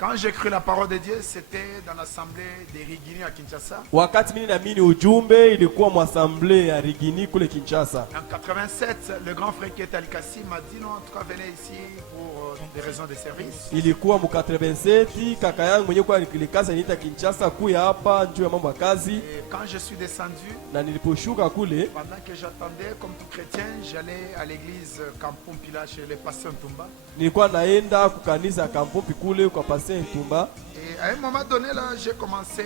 Quand j'ai cru la parole de Dieu, c'était dans l'assemblée des Rigini à Kinshasa. Wakati mimi naamini ujumbe ilikuwa mwassemblée ya Rigini kule Kinshasa. En 87, le grand frère qui est à Likasi m'a dit non, en tout cas venez ici pour des raisons de service. Ilikuwa mu 87 kaka yangu mwenyewe kwa Likasi niita Kinshasa kuya hapa njoo ya mambo ya kazi. Et quand je suis descendu, Na niliposhuka kule, pendant que j'attendais comme tout chrétien, j'allais à l'église Kampumpila chez le pasteur Ntumba. nilikuwa naenda kukanisa Kampompi kule kwa Pasteur Ntumba. Et à un moment donné là, j'ai commencé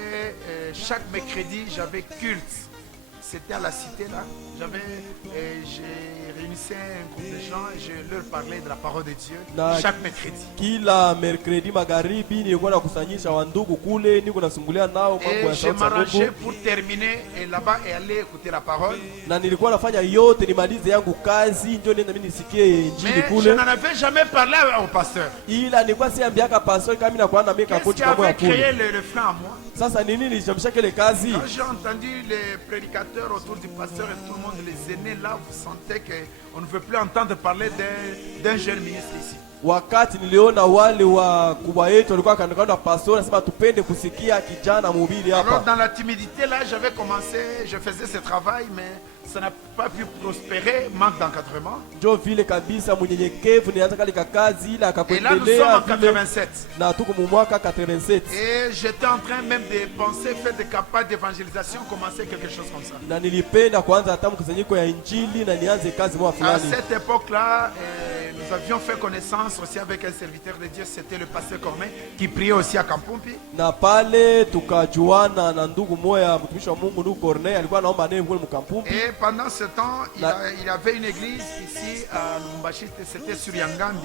chaque mercredi, j'avais culte. C'était à la cité là. J'ai réunissé un groupe de gens et je leur parlais de la parole de Dieu chaque mercredi. Kila mercredi magharibi nilikuwa nakusanyisha wandugu kule, niko nasumbulia nao mambo ya je sauti ya m'arrangeais Mungu. pour terminer et là-bas et aller écouter la parole. Na nilikuwa nafanya yote nimalize yangu kazi ndio nenda mimi nisikie injili Mais je kule. n'en avais jamais parlé au pasteur. Ila nilikuwa siambiaka pastor kama mimi nakuwa na mimi Qu'est-ce kakochi qui kama avait créé kule. le frein à moi? Sasa nini nilishamsha kile kazi? Quand j'ai entendu les prédicateurs autour du pasteur et tout le monde, les aînés là, vous sentez qu'on ne veut plus entendre parler d'un jeune ministre ici. Wakati niliona wale wakubwa yetu walikuwa kandokando pastor nasema tupende kusikia kijana mhubiri Alors hapa. dans la timidité là, j'avais commencé, je faisais ce travail, mais ça n'a pas pu prospérer, manque d'encadrement. Ndio vile kabisa mnyenyekevu nianza kale kazi ila Et là nous sommes akaendelea en vile 87. na tuko mu mwaka 87. Et j'étais en train même de penser faire des campagnes d'évangélisation, commencer quelque chose comme ça. Na nilipenda kwanza hata mkusanyiko ya injili na nianze kazi mwa À fulani. cette époque-là, nous avions fait connaissance aussi avec un serviteur de Dieu, c'était le pasteur Corneille, qui priait aussi à Kampumpi. Na pale tukajuana na ndugu moya mtumishi wa Mungu ndugu Corneille alikuwa anaomba naye kule mkampumpi. Et pendant ce temps, il avait une église ici à Lubumbashi, c'était sur Yangambi,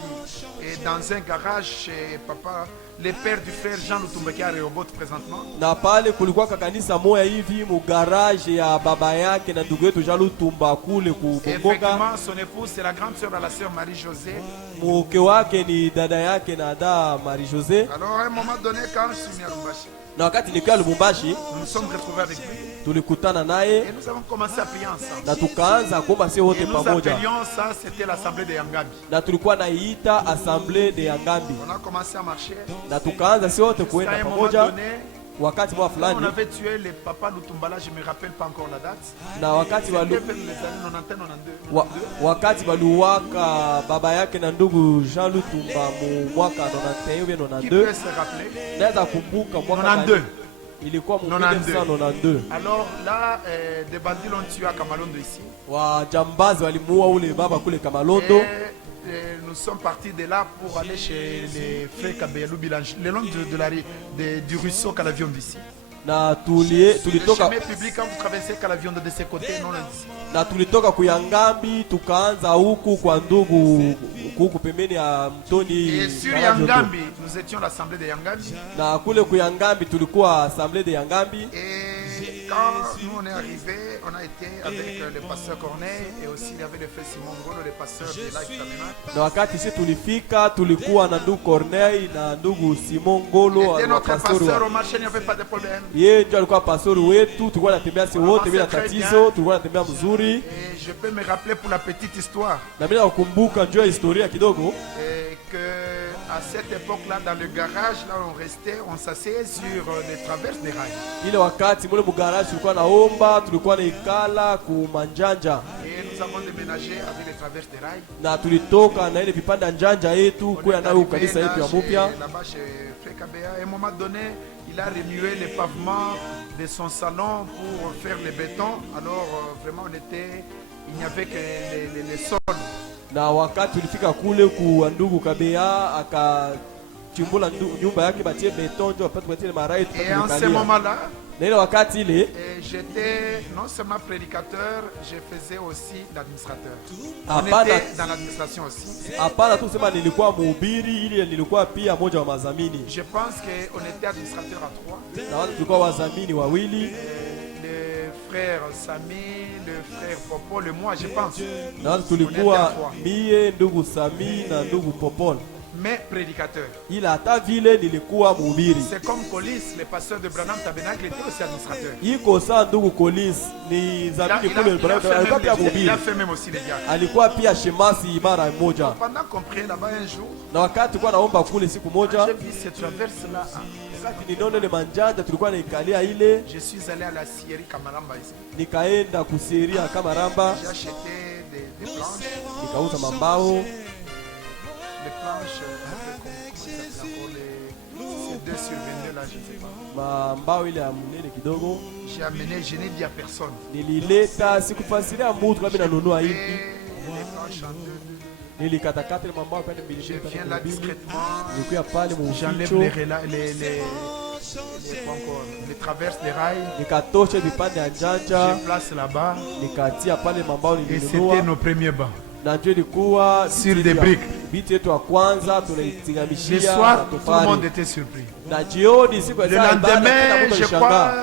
et dans un garage chez papa, le père du frère Jean Lutumbeki à Rehoboth présentement. Na pale kulikuwa kanisa moya hivi mu garage ya baba yake na ndugu yetu Jean Lutumba kule ku Bongoka. Effectivement, son épouse c'est la grande sœur de la sœur Marie-Josée. Mke wake ni dada yake na dada Marie-Josée. Alors à un moment donné, quand je suis venu à Lubumbashi, Na wakati nikiwa Lubumbashi nous nous sommes retrouvés avec lui tulikutana naye et nous avons commencé à prier ensemble. na tukaanza kuomba sio wote Et nous pamoja. appelions ça, c'était l'assemblée de Yangambi. Na tulikuwa naiita Assemblée de Yangambi. On a commencé à marcher. Na tukaanza sio wote Jusqu'à kuenda un moment pamoja. donné, Wakati mwa on fulani avait tué le papa Lutumbala, je ne me rappelle pas encore la date. na wakati C'était walu, vers les années 90, 92. wakati waliuwaka baba yake na ndugu Jean Lutumba mu mwaka 91 Qui 92. peut se rappeler? Naweza kumbuka mwaka 92. ilikuwa mu 92. 1992. Alors là, des bandits l'ont tué à Kamalondo ici. Wajambazi walimuua ule baba kule Kamalondo. Et nous sommes partis de là pour aller chez les frères Kabeyalou Bilange, le long du ruisseau Calavion d'ici. Na Le tulitoka chemin public, quand vous traversez Calavion de ce côté, non d'ici. na tulitoka kuyangambi tukaanza huku kwa ndugu huku pembeni ya mtoni. Et sur Yangambi, nous étions l'assemblée de Yangambi. Na kule kuyangambi tulikuwa Assemblée de Yangambi. Et quand nous on est arrivés, on a été avec le pasteur Corneille et aussi il y avait le frère Simon Ngolo, le pasteur de Life Tabernacle. Na wakati sisi tulifika tulikuwa na ndugu Corneille na ndugu Simon Ngolo C'était notre pastori pasteur wa. au marché, il n'y avait pas de problème. Yeye ndio alikuwa pastori wetu, tulikuwa natembea si wote bila Très tatizo, bien. tulikuwa natembea mzuri. Et je peux me rappeler pour la petite histoire Na mimi nakumbuka njoo historia kidogo. que à cette époque-là, dans le garage, là où on restait, on s'asseyait sur les traverses des rails. Ile wakati mule mugaraji tulikuwa naomba, tulikuwa naikala ku manjanja. Et nous avons déménagé avec les traverses des rails. Na tulitoka na ile vipanda njanja yetu On kuya est nayo arrivé kanisa yetu ya mupya. là-bas chez Frère Kabea. À un moment donné, il a remué les pavements de son salon pour faire le béton. Alors vraiment, il n'y avait que les sols. Na wakati tulifika kule ku ndugu Kabea akachimbula nyumba yake batie beton ndio apate batie marai. Et en ce moment-là, Na ile wakati ile j'étais non seulement prédicateur, je faisais aussi l'administrateur. On Hapana. était dans l'administration aussi. hapana tu sema nilikuwa mhubiri, ile nilikuwa pia moja wa mazamini. Je pense qu'on était administrateur à trois. Na watu tulikuwa wazamini wawili. Le frère Sami, le frère Popo, le moi, je pense. Na watu tulikuwa mie, ndugu Sami na ndugu Popol. mais prédicateur. ila hata vile nilikuwa mhubiri. C'est comme Colis, le pasteur de Branham Tabernacle était aussi administrateur. Iko saa ndugu Kolis ni zamini kule alikuwa pia Il mhubiri. a fait même aussi les diacres. Alikuwa pia shemasi mara moja. Pendant qu'on priait là-bas un jour, Na wakati kwa naomba kule siku moja, j'ai vu cette traverse-là. wakati ninaona ile manjanja tulikuwa naikalia ile, Je suis allé à la scierie Kamaramba ici. nikaenda kuseria kama ramba, J'ai acheté des planches. nikauza mambao, Les planches, comment ça s'appelle encore c'est 2 sur 22 là, je ne sais pas. mambao ile ya mnene kidogo. J'ai amené, je n'ai dit à personne. Nilileta sikufasiria mtu kama nanunua Et hivi. les planches en deux. Nilikatakata ile mambao pale mbili Je mbili, viens là discrètement. nilikuwa pale J'enlève mficho, les traverses des rails. nikatosha vipande ya njanja, Je place là-bas. nikatia pale mambao Et c'était nilinunua. nos premiers bancs. Na ndio ilikuwa Sur des briques. Vitu yetu ya kwanza Le tunaitingamishia soir, tout le tofali. monde était surpris. Na jioni siku ya Le saa ibada, kila lendemain, mtu je alishangaa. crois,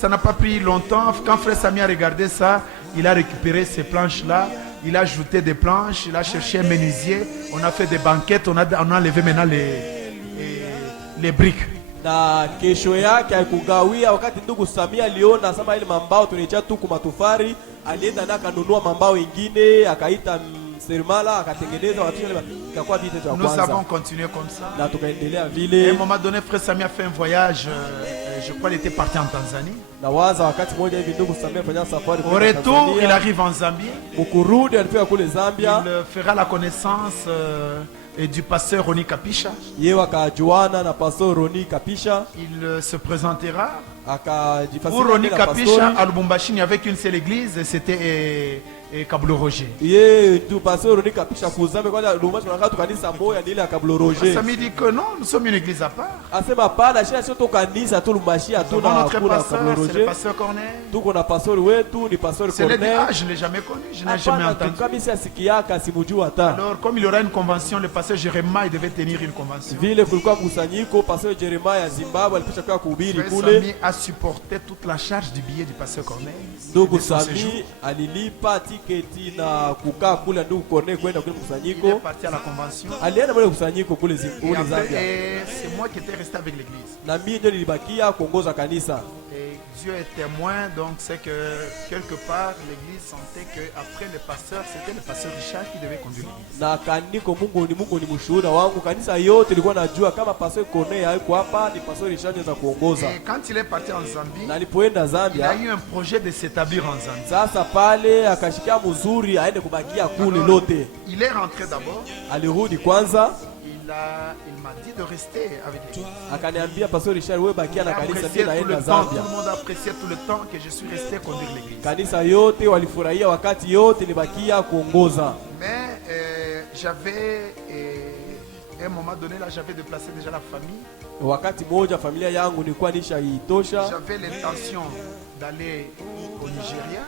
ça n'a pas pris longtemps. Quand Frère Sami a regardé ça, il a récupéré ces planches-là. Il a ajouté des planches, il a cherché un menuisier. On a fait des banquettes, on a enlevé maintenant les briques. Na kesho yake alikugawia, wakati ndugu Samia aliona sema ile mambao tunaicha tu kumatofari, alienda na akanunua mambao ingine, akaita seremala, akatengeneza watu ile ikakuwa vitu vya Nous avons kwanza. continué comme ça. Na tukaendelea Et à un vile. moment donné, Frère Sami a fait un voyage, je crois qu'il était parti en Tanzanie. Na waza wakati mmoja hivi ndugu Samia fanya safari Au kwenda retour, il Tanzania. arrive en Zambie. Mukurudi alifika kule Zambia, Il fera la connaissance du pasteur Roni Kapisha. yeye wakajuana na pastor Roni Kapisha, Il se présentera. Pour akajifasiria Roni na Kapisha, pastori. à Lubumbashi, il n'y avait qu'une seule église, c'était Kablo Roger. Ye tu pastor Roni Kapisha kuzame kwa Lubumbashi tunakaa kanisa moja ni ile ya Kablo Roger. Ça me dit que non, nous sommes une église à part. Asema pana shia sio to kanisa tu Lubumbashi Nous hatuna avons notre hakuna pasteur, Kablo c'est le Roger. pasteur Corneille. Tuko na pastori wetu ni pastori C'est le Corneille. je ne l'ai jamais connu, je n'ai jamais Hapana entendu. kabisa sikiaka simujua hata. Alors, comme il y aura une convention, le pasteur Jérémie devait tenir une convention. Vile kulikuwa mkusanyiko pastor Jeremiah ya Zimbabwe alipisha kwa kuhubiri Frère kule. Sami a supporté toute la charge du billet du pasteur Corneille. Ndugu de son séjour. Sami alilipa tiketi na kukaa kule ndugu Corneille kwenda kule Il est mkusanyiko. parti à la convention. Alienda kule mkusanyiko kule Et Zambia. après, c'est moi qui étais resté avec l'église. Na mimi ndio nilibakia kuongoza kanisa. Et Dieu est témoin, donc c'est que quelque part l'église sentait qu'après le pasteur, c'était le pasteur Richard qui devait conduire l'église. Na kaniko Mungu ni mshuhuda wangu. Kanisa yote ilikuwa najua kama pastor Corneille hayuko hapa ni pastor Richard anaweza kuongoza. Et quand il est parti en Zambie, Na alipoenda il a Zambia, eu un projet de s'établir en Zambie. sasa pale akashikia mzuri aende kubakia kule lote. Il est rentré d'abord, Alirudi kwanza il m'a dit de rester avec l'église. akaniambia pastor Richard wewe bakia na kanisa, Apprécié mimi tout le naenda temps, tout Zambia. le monde appréciait tout le temps que je suis resté conduire l'église. Kanisa yote walifurahia wakati yote nibakia kuongoza. Mais j'avais, à un moment donné, là, j'avais déplacé déjà la famille. Wakati moja familia yangu nilikuwa nishaitosha. J'avais l'intention d'aller au Nigeria,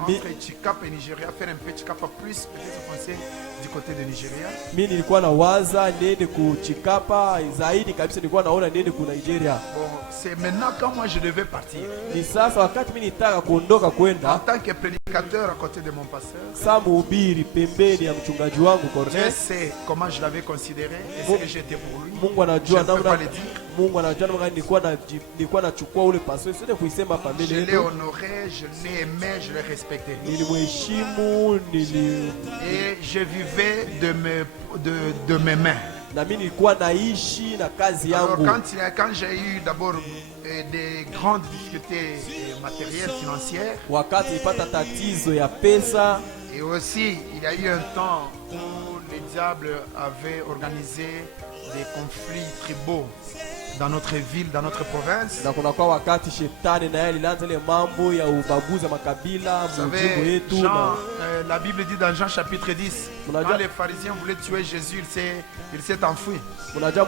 entre Chikapa et Nigeria, faire un peu Chikapa plus, peut-être penser du côté de Nigeria. Mimi nilikuwa na waza niende kuchikapa zaidi kabisa, nilikuwa naona niende ku Nigeria. Bon, c'est maintenant quand moi je devais partir. Ni sasa wakati mimi nitaka kuondoka En kwenda tant que prédicateur à côté de mon pasteur, saa mhubiri pembeni ya mchungaji wangu je Corneille. sais comment je l'avais considéré et ce que j'étais pour lui. Mungu Je anajua ne peux pas namna, le dire. Mungu anajua namna nilikuwa nachukua ule pastor, siende kuisema hapa mbele Je l'ai yetu. honoré, je l'ai aimé, je l'ai respecté. Nilimheshimu, Et je vivais de mes mains. na mimi nilikuwa naishi na kazi Alors yangu. quand j'ai eu d'abord des grandes difficultés matérielles, financières, Wakati nilipata tatizo ya pesa, et aussi il y a eu un temps où les diables avaient organisé des conflits tribaux dans notre ville, dans notre province. na kunakuwa wakati shetani na yeye alianza ile mambo ya ubaguzi wa makabila Vous mjimbo savez, yetu. Jean, la Bible dit dans Jean chapitre 10, On a quand déjà- les pharisiens voulaient tuer Jésus, il s'est enfui. Unajua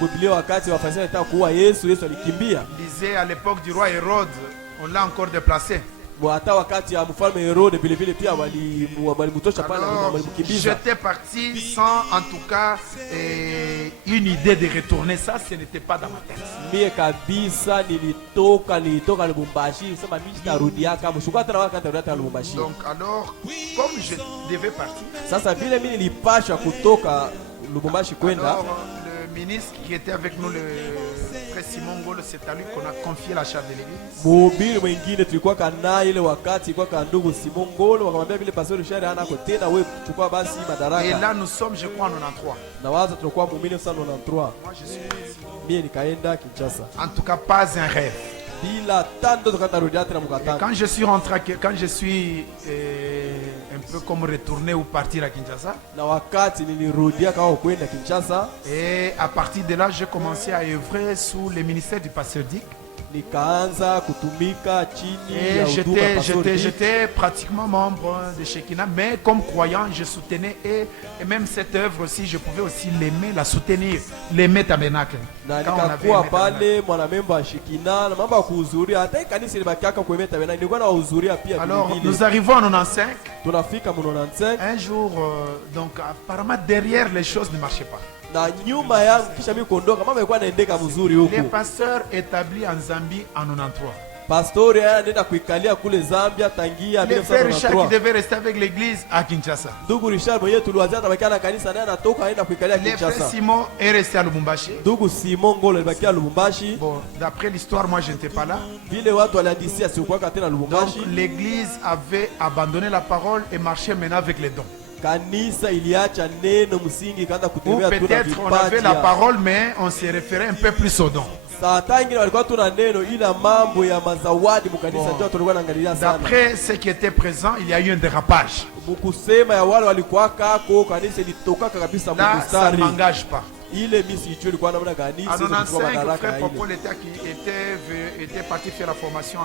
Biblia wakati wafarisayo walitaka kuua Yesu, Yesu alikimbia. Il disait à l'époque du roi Hérode, on l'a encore déplacé. Hata wakati ya mfalme Herode vile vile pia walimtosha pale na Alors, walimkimbiza. j'étais parti sans en tout cas une idée de retourner ça, ce n'était pas dans ma tête. Mie kabisa nilitoka Lubumbashi sema mimi sitarudia kama shuka tena wakati nitarudia Lubumbashi. Donc alors, comme je devais partir, Sasa vile mimi nilipasha kutoka Lubumbashi kwenda, alors le ministre qui était avec nous, le frère Simon Ngolo, c'est à lui qu'on a confié la charge de l'église. mhubiri mwingine tulikuwa kana ile wakati kwa ndugu Simon Ngolo wakamwambia vile pastor Richard hana kwa tena, wewe chukua basi Et madaraka. là, nous sommes, je crois, en 93. Na waza tulikuwa mu 1993. Moi, je suis parti. Mie nikaenda Kinshasa. En tout cas, pas un rêve. Bila tando tukatarudia tena Et mkatanga. quand je suis rentré, quand je suis un peu comme retourné ou partir à Kinshasa, Na wakati nilirudia kwa kwenda Kinshasa, et à partir de là, j'ai commencé à œuvrer sous le ministère du pasteur Dick. nikaanza kutumika chini ya Et huduma pastor Dick. j'étais pratiquement membre de Shekinah, mais comme croyant, je soutenais et même cette œuvre aussi, je pouvais aussi l'aimer, la soutenir, l'aimer tabernacle. Na Quand on avait nikakuwa aimé tabernacle. pale mwanamemba wa Shekina na mambo ya kuhudhuria, hata kanisa libakiaka kuemeta bena, nilikuwa na wahudhuria pia Alors, vile nous vile. arrivons en 95. Tunafika mu 95 Un jour, donc apparemment derrière les choses ne marchaient pas. na nyuma yangu, kisha mimi kuondoka, mambo yalikuwa yanaendeka mzuri Les huku. pasteurs établis en Zambie en 93. Pastori anaenda kuikalia kule Zambia tangia Les frères Richard qui 1993. devaient rester avec l'église à Kinshasa. Ndugu Richard mwenyewe tuliwazia tabakia na kanisa, naye anatoka aenda kuikalia Les frères Kinshasa. Simon est resté à Lubumbashi. Ndugu Simon Ngolo alibakia Lubumbashi. Bon, d'après l'histoire, moi je n'étais pas là. Vile watu walihadisia sikuwa tena Donc Lubumbashi. l'église avait abandonné la parole et marchait maintenant avec les dons. Kanisa iliacha neno msingi ikaanza Ou kutembea tu na peut-être on avait vipaji. la parole, mais on se référait un peu plus aux dons. Saa ingine walikuwa tuna neno ila mambo ya mazawadi mkanisa ndio tulikuwa naangalia sana. D'après ceux qui étaient présents, il y a eu un dérapage. Mkusema ya wale walikuwa kako kanisa ilitoka kabisa Là, ça ne mstari. m'engage pas. Ile misi icho ilikuwa namna gani? En Sisi tulikuwa 95, madaraka frère ile. Popol était parti faire la formation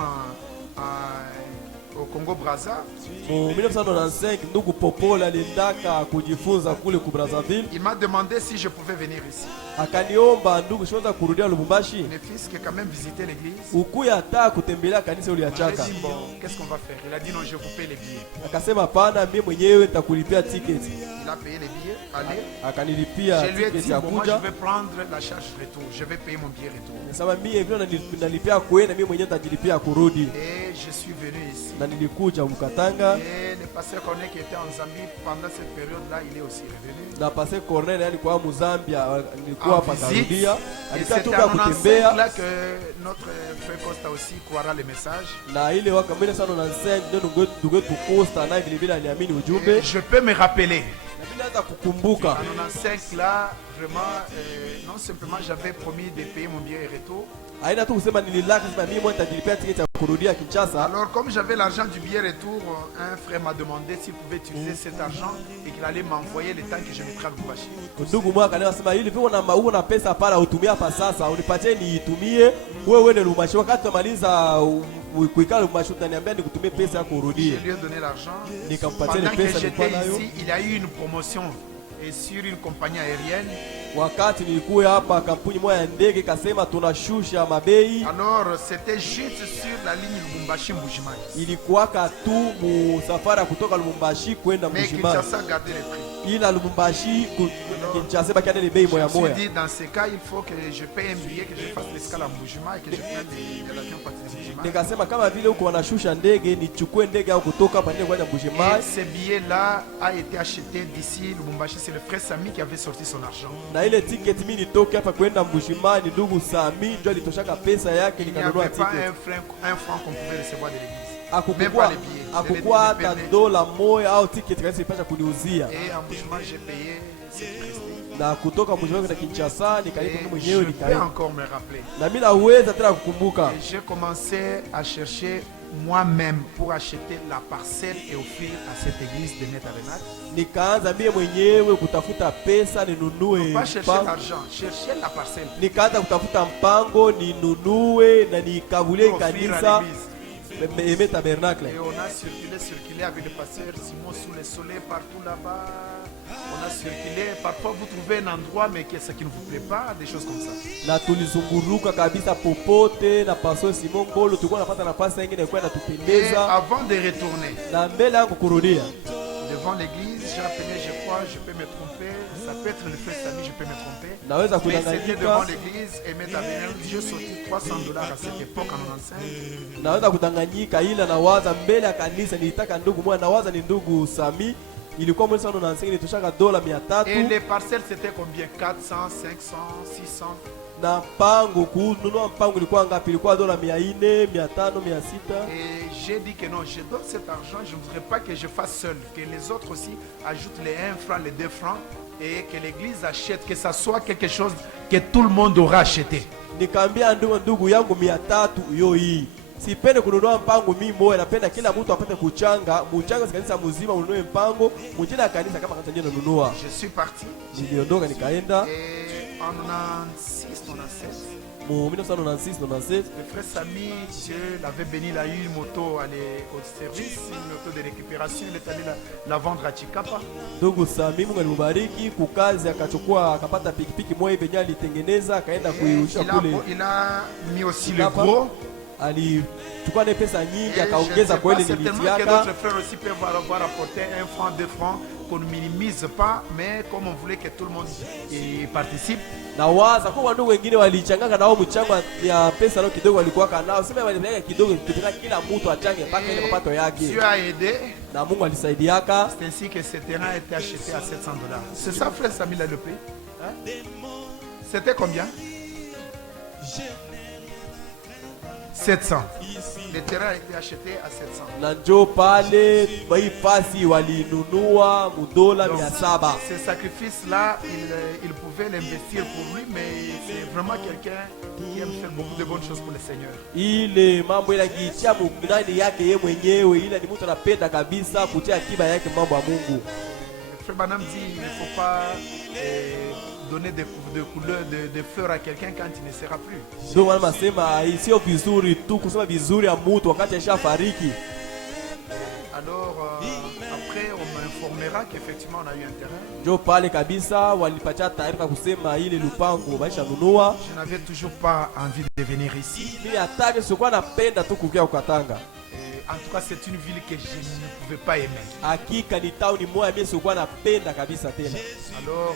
au Congo-Brazza. Mu 1995 ndugu Popola aliendaka kujifunza kule ku Brazzaville. Il m'a demandé si je pouvais venir ici. Akaniomba ndugu shiweza kurudia Lubumbashi. Mes fils qui quand même visité l'église. Ukuya hata kutembelea kanisa J'ai uliachaka. dit, bon, qu'est-ce qu'on va faire? Il a dit non, je vous paye les billets. Akasema pana, mimi mwenyewe nitakulipia tiketi. Il a payé les billets, allez. Akanilipia Je lui ai tiketi dit, ya bon, moi je kuja. vais prendre la charge retour. Je vais payer mon billet retour. Nasema mimi vile nalipia kwenda, mimi mwenyewe nitajilipia kurudi. Et je suis venu ici. Na nilikuja Mkatanga Et le pasteur Cornet qui était en Zambie pendant cette période-là, il est aussi revenu. na pase Cornel alikuwa Muzambia, nilikuwa En hapa visite. karudia. Et Alikaa c'était toka en 95 kutembea là que notre frère Costa aussi croira les messages. na ile waka 1995 ndio ndugu wetu Costa naye vile vile aliamini ujumbe. Et je peux me rappeler. Na mimi naanza kukumbuka En 95 là, vraiment, non simplement j'avais promis de payer mon billet et retour. haina tu kusema nililaka sema mimi mwenyewe nitajilipia tiketi ya kurudia Kinshasa. Alors comme j'avais l'argent du billet retour, un frère m'a demandé s'il pouvait utiliser cet argent et qu'il allait m'envoyer le temps que je mettrai à Lubumbashi. Ndugu mwaka anasema hivi uko na pesa pala utumia hapa sasa, unipatie niitumie wewe uende Lubumbashi. Wakati tumaliza kuikala Lubumbashi utaniambia nikutumie pesa yako Je urudie. lui ai donné l'argent. Nikampatia ile Pendant que pesa nilikuwa j'étais nayo. ici, il y a eu une promotion et sur une compagnie aérienne. Wakati nilikuwa hapa kampuni moja ya ndege ikasema tunashusha mabei. Alors c'était juste sur la ligne Lubumbashi-Mbujimai. Ilikuwaka tu musafara kutoka Lubumbashi kwenda Mais Mbujimayi. Kinshasa gardait les prix. Ila Lubumbashi Kinshasa bakia ile bei Je moya me suis moya. dit, dans ce cas, il faut que je paye un billet, que je fasse l'escale à Mbujimai et que je prenne l'avion pour partir de Mbujimai. Nikasema kama vile huko wanashusha ndege nichukue ndege au kutoka hapa ndio kwenda Et Mbujimayi. ce billet-là a été acheté d'ici Lubumbashi. C'est le frère Samy qui avait sorti son argent. Na ile ticket mimi nitoke hapa kwenda Mbujimayi, ndugu Sami ndio alitoshaka pesa yake Il n'y nikanunua avait pas ticket. un franc qu'on pouvait recevoir de l'église. Même Akukuwa pas les billets. akukuwa hata dola moja au ticket kanisa ipasha kuniuzia. Et en Mbujimai, j'ai payé ce qui restait. Na kutoka Mbujimayi kwenda Kinshasa nikalipa mimi Et mwenyewe je peux nikaenda. encore me rappeler. Na mimi naweza tena kukumbuka. Et j'ai commencé à chercher moi-même pour acheter la parcelle et offrir à cette église de Tabernacle. Nikaanza mie mwenyewe kutafuta pesa ninunue Pas chercher mpango. l'argent, chercher la parcelle. Nikaanza kutafuta mpango ninunue na nikavulie Pour offrir kanisa à l'église. Aimé Tabernacle. Et on a circulé avec le pasteur Simon sous le soleil partout là-bas. On a circulé. Parfois vous trouvez un endroit mais ce qui ne vous plaît pas, des choses comme ça. Na tulizunguruka kabisa popote na Pastor Simon Ngolo, tulikuwa napata nafasi nyingine kwenda Et tupendeza. avant de retourner Na mbele yangu kurudia devant l'église, j'ai appelé, je crois, fois, je peux me tromper. Ça peut être le frère Samy, je peux me tromper. Naweza Mais c'était devant kudanganyika, l'église et met j'ai sorti $300 à cette époque en 95. naweza kudanganyika, ila nawaza mbele ya kanisa nilitaka ndugu mmoja, nawaza ni ndugu Sami, ilikuwa mwezi wa 95 nilitoshaka dola Et 300 les parcelles c'était combien? 400, 500, 600. na mpango kununua mpango ilikuwa ngapi? Ilikuwa dola 400, 500, 600. Et j'ai dit que non, je donne cet argent, je ne voudrais pas que je fasse seul, que les autres aussi ajoutent les 1 franc, les 2 francs, et que l'église achète, que ça soit quelque chose que tout le monde aura acheté. Nikaambia ndugu yangu 300 hiyo hii. Sipende kununua mpango mimi moja, napenda kila mtu apate kuchanga, muchanga kanisa mzima ununue mpango, mjina kanisa kama kanisa ndio nunua. Je suis parti. Niliondoka nikaenda Et en 96, 97, mu 1996 97. le frère Samy, Dieu l'avait béni, il a eu une moto au service, une moto de récupération, il est allé la vendre à Chikapa. Ndugu Sami Mungu alimubariki kukazi, akachukua akapata pikipiki moja yenye alitengeneza akaenda Et kuirusha kule. il a mis aussi le Chikapa. gros. Alichukua na pesa nyingi Et akaongeza je ne sais kwa pas, ile certainement que nilitiaka. d'autres frères aussi peuvent avoir apporté 1 franc, 2 francs, qu'on ne minimise pas, mais comme on voulait que tout le monde y participe, Na waza kwa ndugu wengine walichangaka nao mchango ya pesa leo kidogo walikuwa kanao. Sema walipeleka kidogo kitaka kila mtu achange mpaka ile mapato yake. Dieu a aidé. Na Mungu alisaidiaka. C'est ainsi que ce terrain a été acheté à $700. C'est ça, frère Samy l'a le prix. Hein? C'était combien? 700. Le terrain a été acheté à 700. Na njo pale hii fasi walinunua mudola Donc, 700. ce sacrifice-là, il pouvait l'investir pour lui, mais c'est vraiment quelqu'un qui aime faire beaucoup de bonnes choses pour le Seigneur. Ile mambo ile akiitia ndani yake yeye mwenyewe, ila ni mtu anapenda kabisa kutia akiba yake mambo ya Mungu. Frère Banam dit il ne faut pas donner de couleurs, de fleurs à quelqu'un quand il ne sera plus. Ndio maana nasema sio vizuri tu kusema vizuri ya mtu wakati ashafariki. Alors après on m'informera qu'effectivement on a eu un terrain. Ndio pale kabisa walipatia taarifa kusema ile lupango baisha nunua. Je n'avais toujours pas envie de venir ici. Mimi hata sikuwa napenda tu kukia Katanga. En tout cas, c'est une ville que je ne pouvais pas aimer. Hakika ni town moja mimi sikuwa napenda kabisa tena. Alors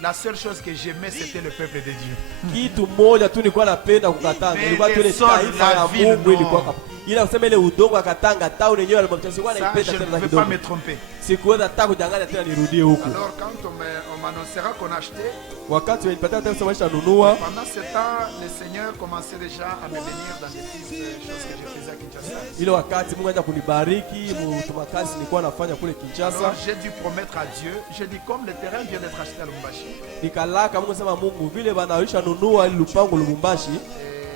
la seule chose que j'aimais c'était le peuple de Dieu. Kitu moja tu nilikuwa napenda kukatanga. Ilikuwa tu ile taifa ya Mungu ilikuwa hapa. Ila kusema ile udongo wa Katanga town yenyewe alimwambia sikuwa naipenda Je ne tena pouvais kidogo. pas me tromper. Sikuweza hata kudanganya tena nirudie huko. Alors quand on m'annoncera qu'on achetait, Wakati walipatia tena maisha nunua. pendant ce temps, le Seigneur commençait déjà à me bénir dans des petites choses que je faisais à Kinshasa. Ile wakati Mungu anaanza kunibariki, mtumakazi nilikuwa nafanya kule Kinshasa. Alors j'ai dû promettre à Dieu, j'ai dit comme le terrain vient d'être acheté à Lubumbashi, Nikalaka Mungu sema Mungu vile banaisha nunua ile lupango Lubumbashi,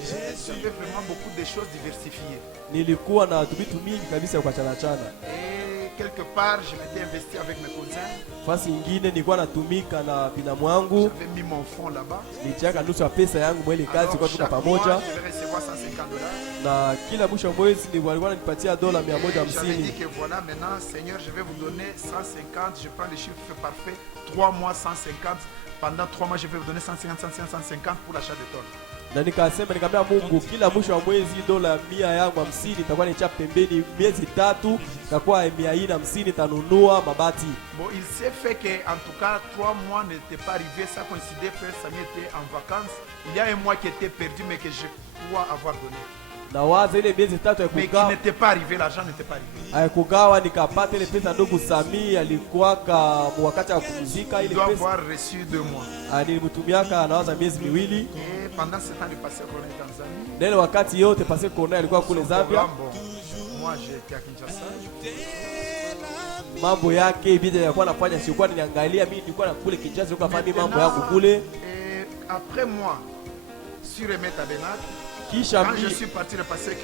j'avais vraiment beaucoup de choses diversifiées. nilikuwa na vitu mingi kabisa kwa chana chana. Et quelque part, je m'étais investi avec mes cousins. Fasi nyingine nilikuwa natumika na binamu wangu, J'avais mis mon fonds là-bas. nilichaka nusu ya pesa yangu mwele kazi Alors, kwa tuka chaque pamoja, mois, je vais recevoir $150. na kila mwisho wa mwezi walikuwa wananipatia dola Et j'avais dit 150. que voilà, maintenant, Seigneur, je vais vous donner 150. Je prends les chiffres parfaits. 3 mois, 150. Pendant 3 mois, je vais vous donner 150, 150, 150 pour l'achat de tonnes. Na nikasema nikamwambia Mungu kila mwisho wa mwezi dola 100 yangu 50 nitakuwa nicha pembeni, miezi 3 itakuwa 450 tanunua mabati. Bon, il s'est fait que, en tout cas, 3 mois n'étaient pas arrivés. Ça coïncidait, frère Samy était en vacances. Il y a un mois qui était perdu, mais que je dois avoir donné. Na waza ile miezi 3 Mais qui n'était pas arrivé, l'argent n'était pas arrivé. haikugawa, nikapata ile pesa. Ndugu Sami alikuwaka wakati wa kupumzika, Il ile doit pesa avoir reçu 2 mois. nilimtumiaka anawaza miezi 2. Et pendant ce temps, il passait qu'on est en Tanzanie. Na ile wakati yote pase kona alikuwa kule Zambia, Bon, moi j'étais à Kinshasa. mambo yake vile alikuwa anafanya, sikuwa niniangalia mimi, nilikuwa na kule Kinshasa, nilikuwa nafanya mambo yangu kule. Et après moi, sur Aimé Tabernacle, Kisha quand je mi suis parti de passer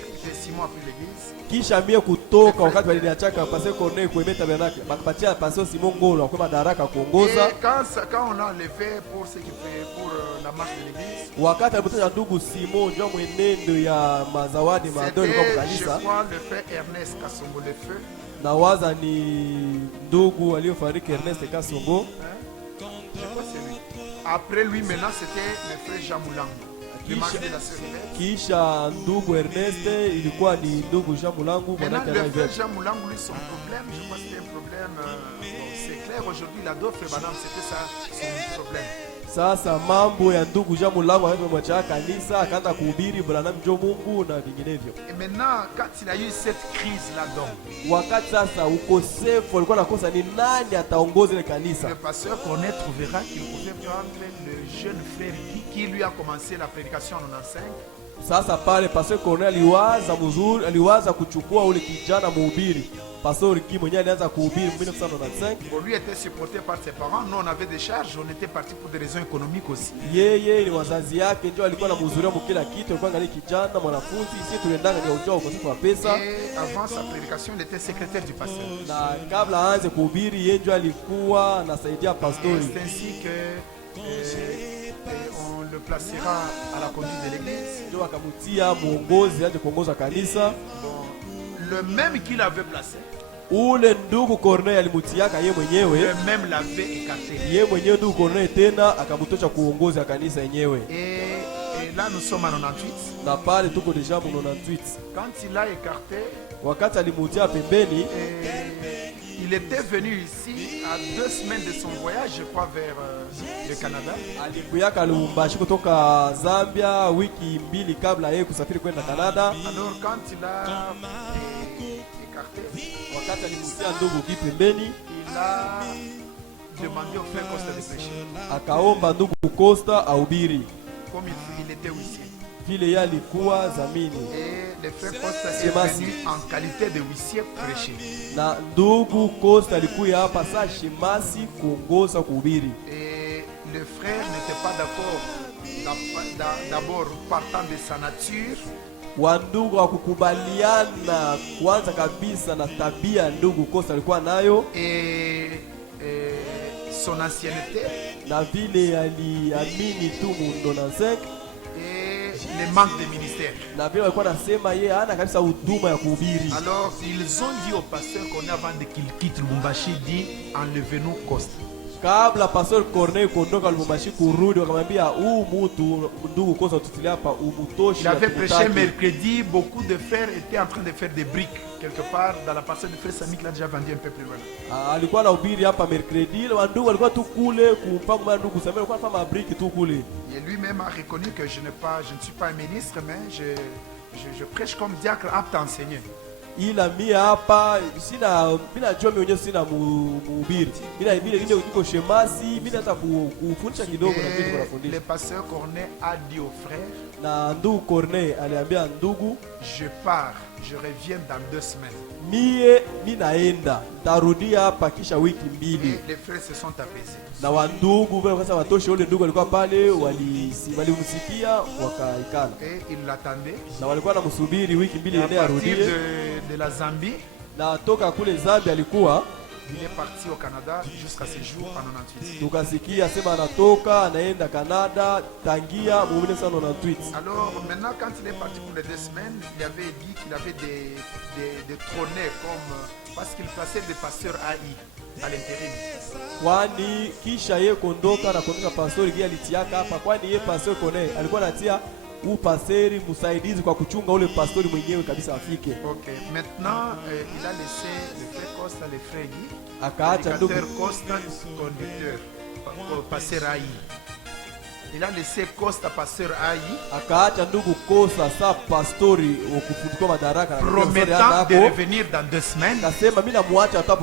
6 mois après l'église, kisha mie kutoka wakati waliniachaka pase kona kuemeta Tabernacle, bakapatia pase Simon Ngolo kwa madaraka kuongoza. et quand on a enlevé pour ce qui fait pour la marche de l'église, Wakati alipotaka ndugu Simon ndio mwenendo ya mazawadi madoni kwa c'était, je kanisa, crois, le frère Ernest Kassongo le feu. na waza ni ndugu aliofariki Ernest Kasongo. Je crois que c'est lui. Après lui, maintenant, c'était le frère Jean Moulango. le mari de la sœur Yvette. Kisha ndugu Ernest ilikuwa ni ndugu Jean Mulangu Maintenant, mwanake le na frère Yvette. Jean Moulango, lui, son problème, je crois que c'était un problème, bon, c'est clair, aujourd'hui, il a d'autres frères Branham, c'était ça son problème. Sasa mambo ya ndugu Jean Mulangu amemwacha kanisa akaanza kuhubiri Branham njo Mungu na vinginevyo. Et maintenant, quand il a eu cette crise là-dedans, Wakati sasa ukosefu walikuwa nakosa ni nani ataongoza ile kanisa. le pasteur Cornet trouvera qu'il pouvait prendre le jeune frère Guy qui lui a commencé la prédication en 95. Sasa pale Pastor Cornel aliwaza mzuri, aliwaza kuchukua ule kijana mhubiri Pastor Guy mwenyewe alianza kuhubiri 1995. Bon, lui était supporté par ses parents. Nous, on avait des charges. On était partis pour des raisons économiques aussi. Yeye ni wazazi yake ndio alikuwa anamhuzuria kila kitu, alikuwa angalia kijana mwanafunzi, sisi tuliendanga ni ujao ukosefu wa pesa. Et avant sa prédication, il était secrétaire du pasteur. Na kabla aanze kuhubiri yeye ndio alikuwa anasaidia pastori. C'est ainsi que on le placera à la conduite de l'église. Ndio akamutia muongozi aje kuongoza kanisa. Bon, le même qu'il avait placé, Ule ndugu Corneille alimutiaka yeye mwenyewe. le même l'avait écarté. Yeye mwenyewe ndugu Corneille tena akamtosha kuongoza kanisa yenyewe. Et là, nous sommes en 98. Na pale tuko deja mu 98. Quand il a écarté, Wakati alimutia pembeni, il était venu ici à 2 semaines de son voyage, je crois, vers le Canada. alikuyaka Lubumbashi kutoka Zambia wiki mbili kabla yeye kusafiri kwenda Canada. Alors quand il a écarté, Wakati alimutia ndugu Guy pembeni, il a demandé au frère Costa de prêcher. akaomba ndugu Costa ahubiri Comme il était huissier. vile yeye alikuwa zamini, Et le frère Costa est Shemasi. venu en qualité de huissier prêcher. na ndugu Costa alikuya hapa saa Shemasi kuongoza kuhubiri. Et le frère n'était pas d'accord d'abord partant de sa nature. Wandugu wakukubaliana kwanza kabisa na tabia ndugu Costa alikuwa nayo Et son ancienneté na vile aliamini tu mu 95 et le manque de ministère. na vile walikuwa nasema yeye hana kabisa huduma ya kuhubiri. Alors ils ont dit au pasteur qu'on est avant qu'il quitte Lubumbashi, dit enlevez-nous Costa. Kabla Pastor Corneille kuondoka Lubumbashi kurudi, wakamwambia huu mtu ndugu Costa tutilia hapa umutoshi. Il avait prêché mercredi, beaucoup de frères étaient en train de faire des briques quelque part dans la parcelle de frère Sami qui l'a déjà vendu un peu plus loin. Alikuwa anahubiri hapa mercredi, wandugu walikuwa tu kule kumpango ndugu Samuel alikuwa anafanya mabriki tu kule. Et lui-même a reconnu que je ne suis pas un ministre, mais je prêche comme diacre apte à enseigner. Ila mimi hapa sina bila jua mimi mwenyewe sina mhubiri. Bila vile niko shemasi, mimi nataka kufundisha kidogo na vitu Le nafundisha. pasteur Cornet a dit au frère, Na ndugu Corneille aliambia ndugu, je pars, je reviens dans 2 semaines. mimi naenda, tarudia hapa kisha wiki mbili. Et les frères se sont apaisés. Na wandugu wale kwanza watoshe, ule ndugu alikuwa pale, walimsikia wakaikana. Et ils l'attendaient. Na walikuwa namsubiri wiki mbili Et à ndio partir arudie. de la Zambie, Na toka kule Zambia alikuwa il est parti au Canada jusqu'à ce jour en 98. tukasikia sema anatoka anaenda Canada tangia 1998. Alors maintenant, quand il est parti pour les 2 semaines, il avait dit qu'il avait des trônets comme parce qu'il plaçait des pasteurs AI à l'intérim. Kwani kisha yeye kondoka na kuondoka pastori Guy alitiaka hapa, kwani yeye pastor Kone alikuwa anatia huu pastori msaidizi kwa kuchunga ule pastori mwenyewe kabisa afike. Ok, maintenant il a laissé le frère Costa, le frère Guy, Akaacha ndugu prédicateur Costa, conducteur, pasteur AI. Il a laissé Costa, pasteur AI, akaacha ndugu Kosa sa pastori ukufundikwa madaraka na promettant de revenir dans 2 semaines. Kasema mimi namwacha hata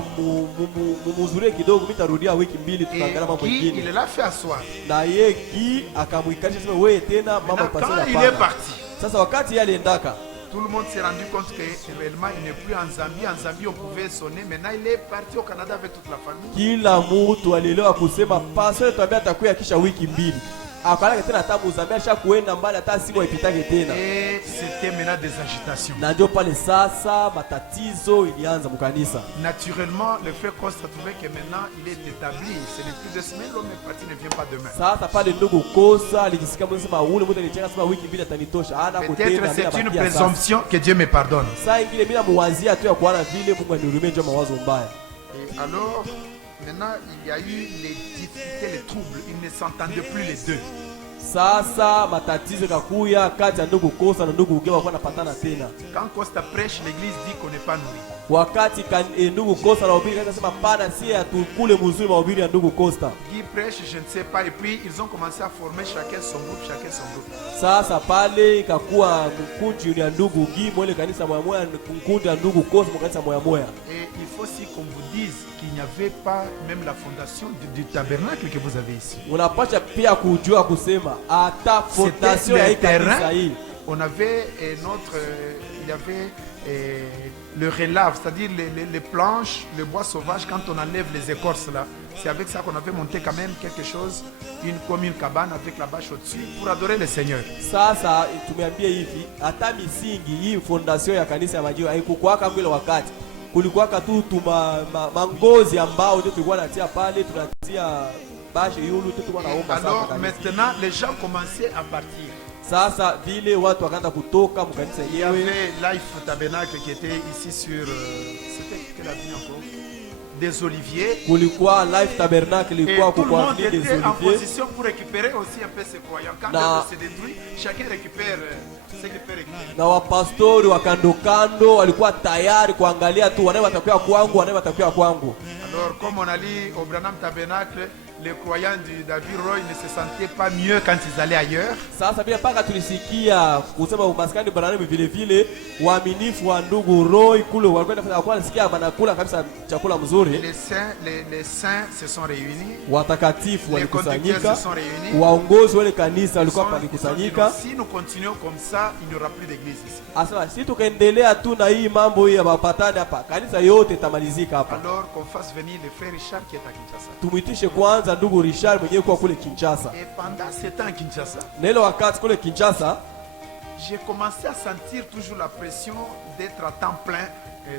mumuzurie kidogo, mimi tarudia wiki mbili Et tutaangalia mambo Guy, il mengine. l'a fait asseoir. Na yeye Guy akamwikalisha sema wewe tena mambo Maintenant, pastori quand il est hapana. parti, Sasa wakati yeye aliendaka, tout le monde s'est rendu compte que réellement il n'est plus en Zambie. En Zambie, on pouvait sonner. Maintenant, il est parti au Canada avec toute la famille. kila mtu alielewa kusema pastori tuambia atakuya kisha wiki mbili. Akalaka tena hata Mozambia asha kuenda mbali hata siku haipitake tena. Et c'était maintenant des agitations. Na ndio pale sasa matatizo ilianza mkanisa. Naturellement, le frère Costa trouvait que maintenant il est établi. Ce n'est plus 2 semaines, l'homme est parti, ne vient pas demain. Sasa pale ndugu Kosa alijisikia msema ule mtu alicheka sema wiki mbili atanitosha. Hana kutenda Peut-être bila c'est une bakia sasa. présomption que Dieu me pardonne. Saa ingine mimi namuwazia tu ya kuona vile Mungu anirumie ndio mawazo mbaya. Et alors, maintenant, il y a eu les difficultés, les troubles. Ils ne s'entendaient plus les deux. Sasa matatizo kakuya kati ya ndugu Kosta na ndugu Guy wako napatana tena. Quand Costa prêche, l'église dit qu'on n'est pas nourri. Wakati ndugu Kosta anahubiri akasema pana si atukule mzuri mahubiri ya ndugu Kosta. Guy prêche, je ne sais pas, et puis ils ont commencé à former chacun son groupe. Sasa pale ikakuwa mkunji ya ndugu Guy mwele kanisa moya moya, mkunji ya ndugu Kosta mwa kanisa moya moya. Et il faut aussi qu'on vous dise qu'il n'y avait pas même la fondation du tabernacle que vous avez ici. Unapasha pia kujua kusema ata fondation ya kanisa hii. On avait il y avait le relave, c'est-à-dire les planches, le bois sauvage, quand on enlève les écorces là, c'est avec ça qu'on avait monté quand même quelque chose, comme une cabane avec la bâche au-dessus pour adorer le Seigneur. Sasa tumeambia hivi, hata misingi hii fondation ya kanisa ya Majiwa haikukuwaka kwa ile wakati. Kulikuwaka tu mangozi ambao ndio tulikuwa natia pale, tunatia bâche yulu tu tulikuwa naomba sana. Alors maintenant les gens commençaient à partir. Sasa vile watu wakaanza kutoka mkanisa yenyewe. Il y avait Life Tabernacle qui était ici sur c'était quelle avenue encore? Des Oliviers. Kulikuwa Life Tabernacle ilikuwa kwa kwa des Oliviers. En position pour récupérer aussi un peu ses croyants. Quand l'œuvre se détruit, chacun récupère ce qu'il peut récupérer. Na wapastori wa kando kando walikuwa tayari kuangalia tu wanae watakuwa kwangu, wanae watakuwa kwangu. Alors comme on a lu au Branham Tabernacle, les croyants du David Roy ne se sentaient pas mieux quand ils allaient ailleurs. Sasa vile paka tulisikia kusema umaskani Branham vile vile waaminifu wa ndugu Roy kule walikuwa nasikia banakula kabisa chakula mzuri. Les saints se sont réunis. Watakatifu walikusanyika. Se sont réunis. Waongozi wale kanisa walikuwa walikusanyika. Si nous continuons comme ça, il n'y aura plus d'église ici. Asema si tukaendelea tu na hii mambo hii ya mapatano hapa, kanisa yote itamalizika hapa. Alors qu'on fasse venir le frère Richard qui est à Kinshasa. Tumuitishe kwanza ndugu Richard mwenyewe kwa kule Kinshasa. Et pendant ce temps à Kinshasa, na ile wakati kule Kinshasa, j'ai commencé à sentir toujours la pression d'être à temps plein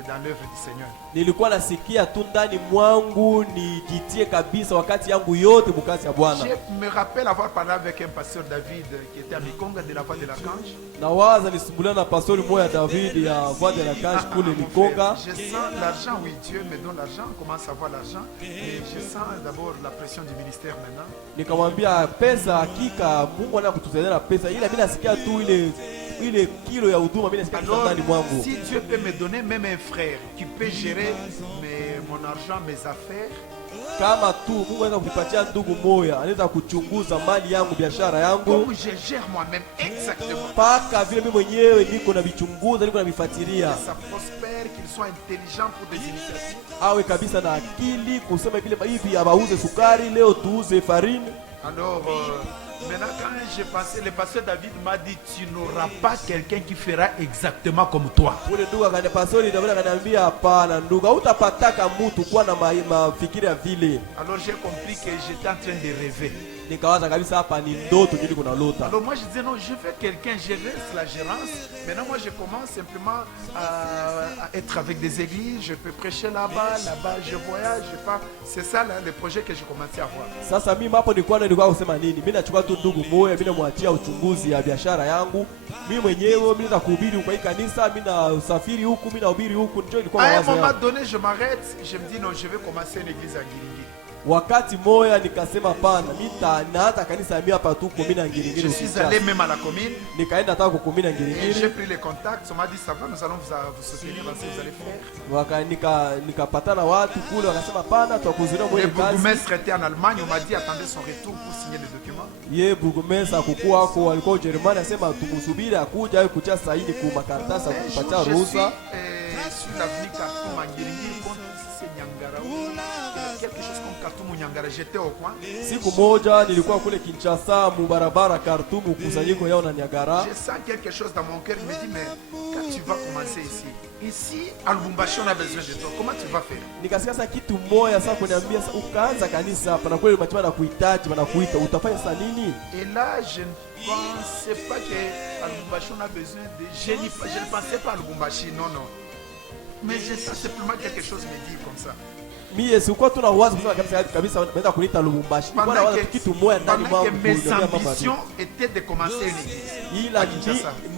dans l'œuvre du Seigneur. Nilikuwa nasikia tu ndani mwangu nijitie kabisa wakati yangu yote mkazi ya Bwana. Je me rappelle avoir parlé avec un pasteur David qui était à Mikonga de la Voie de l'Archange. Na waza nisumbuliana na pastori moya David ya Voie de l'Archange kule Mikonga. Je sens l'argent, oui, Dieu me donne l'argent, on commence à voir l'argent et je sens d'abord la pression du ministère maintenant. Nikamwambia pesa hakika Mungu anataka kutusaidia na pesa ila mimi nasikia tu ile kilo ya huduma mimi nasikia ndani mwangu. Si Dieu peut me donner même un frère qui peut gérer mon argent, mes affaires, kama tu Mungu anaweza kupatia ndugu moya anaweza kuchunguza mali yangu, biashara yangu, comme je gère moi-même exactement, paka vile mimi mwenyewe niko na vichunguza, niko na vifuatilia, ça prospère, qu'il soit intelligent pour des initiatives, awe kabisa na akili kusema vile hivi abauze sukari leo tuuze farine. Alors maintenant quand j'ai passé, le pasteur David m'a dit tu n'auras pas quelqu'un qui fera exactement comme toi. Ule ndugu akaniambia pastori David akaniambia hapana ndugu, hutapataka mtu kwa na mafikiri ya vile. Alors j'ai compris que j'étais en train de rêver. Nikawaza kabisa hapa ni ndoto ndio kuna lota. Alors moi je disais non, je veux quelqu'un gérer la gérance. Maintenant moi je commence simplement à être avec des églises, je peux prêcher là-bas, je voyage, je pars. C'est ça là, le projet que j'ai commencé à voir. Sasa mimi hapo nilikuwa kusema nini? Mimi nachukua tu ndugu moja, mimi namwachia uchunguzi ya biashara yangu. Mimi mwenyewe mimi naenda kuhubiri kwa kanisa, mimi na usafiri huku, mimi nahubiri huku, ndio ilikuwa mawazo. À un moment donné, je m'arrête, je me dis non, je vais commencer une église à Ngiringiri. Wakati moya nikasema pana na hata kanisa mimi hapa tu kwa mimi na Ngiringiri. Je suis allé même à la commune. Nikaenda hata kwa commune Ngiringiri. J'ai pris les contacts, on m'a dit ça va, nous allons vous soutenir dans ce que vous allez faire. Nikapatana watu kule wakasema pana tutakuzuria mwenye kazi. Le bourgmestre était en Allemagne, on m'a dit attendez son retour pour signer les documents. Ye bourgmestre akukua huko alikuwa Ujerumani, asema tumusubiri akuja au kutia saini kwa makaratasi kupatia ruhusa. Sur l'avenue Katoum à Ngiringiri contre Nyangara. Quelque chose comme Katoum Nyangara, j'étais au coin. Siku moja nilikuwa kule Kinshasa mubarabara Khartoum kusanyiko yao na Nyangara. Je sens quelque chose dans mon cœur, je me dis mais quand tu vas commencer ici à Lubumbashi on a besoin de toi, comment tu vas faire? Nikasikia sasa kitu moja sasa kuniambia sasa ukaanza kanisa hapa na kweli matima na kuhitaji na kuita utafanya sasa nini? Et là je ne pensais pas que à Lubumbashi on a besoin de je ne pensais pas à Lubumbashi, non. Mais je sens simplement quelque chose me dit comme ça. Mie sikuwa tuna wazo kabisa naenda kulita Lubumbashi. Nilikuwa wazo kitu moja ndani mwangu. Mes ambitions étaient de commencer une église. Ila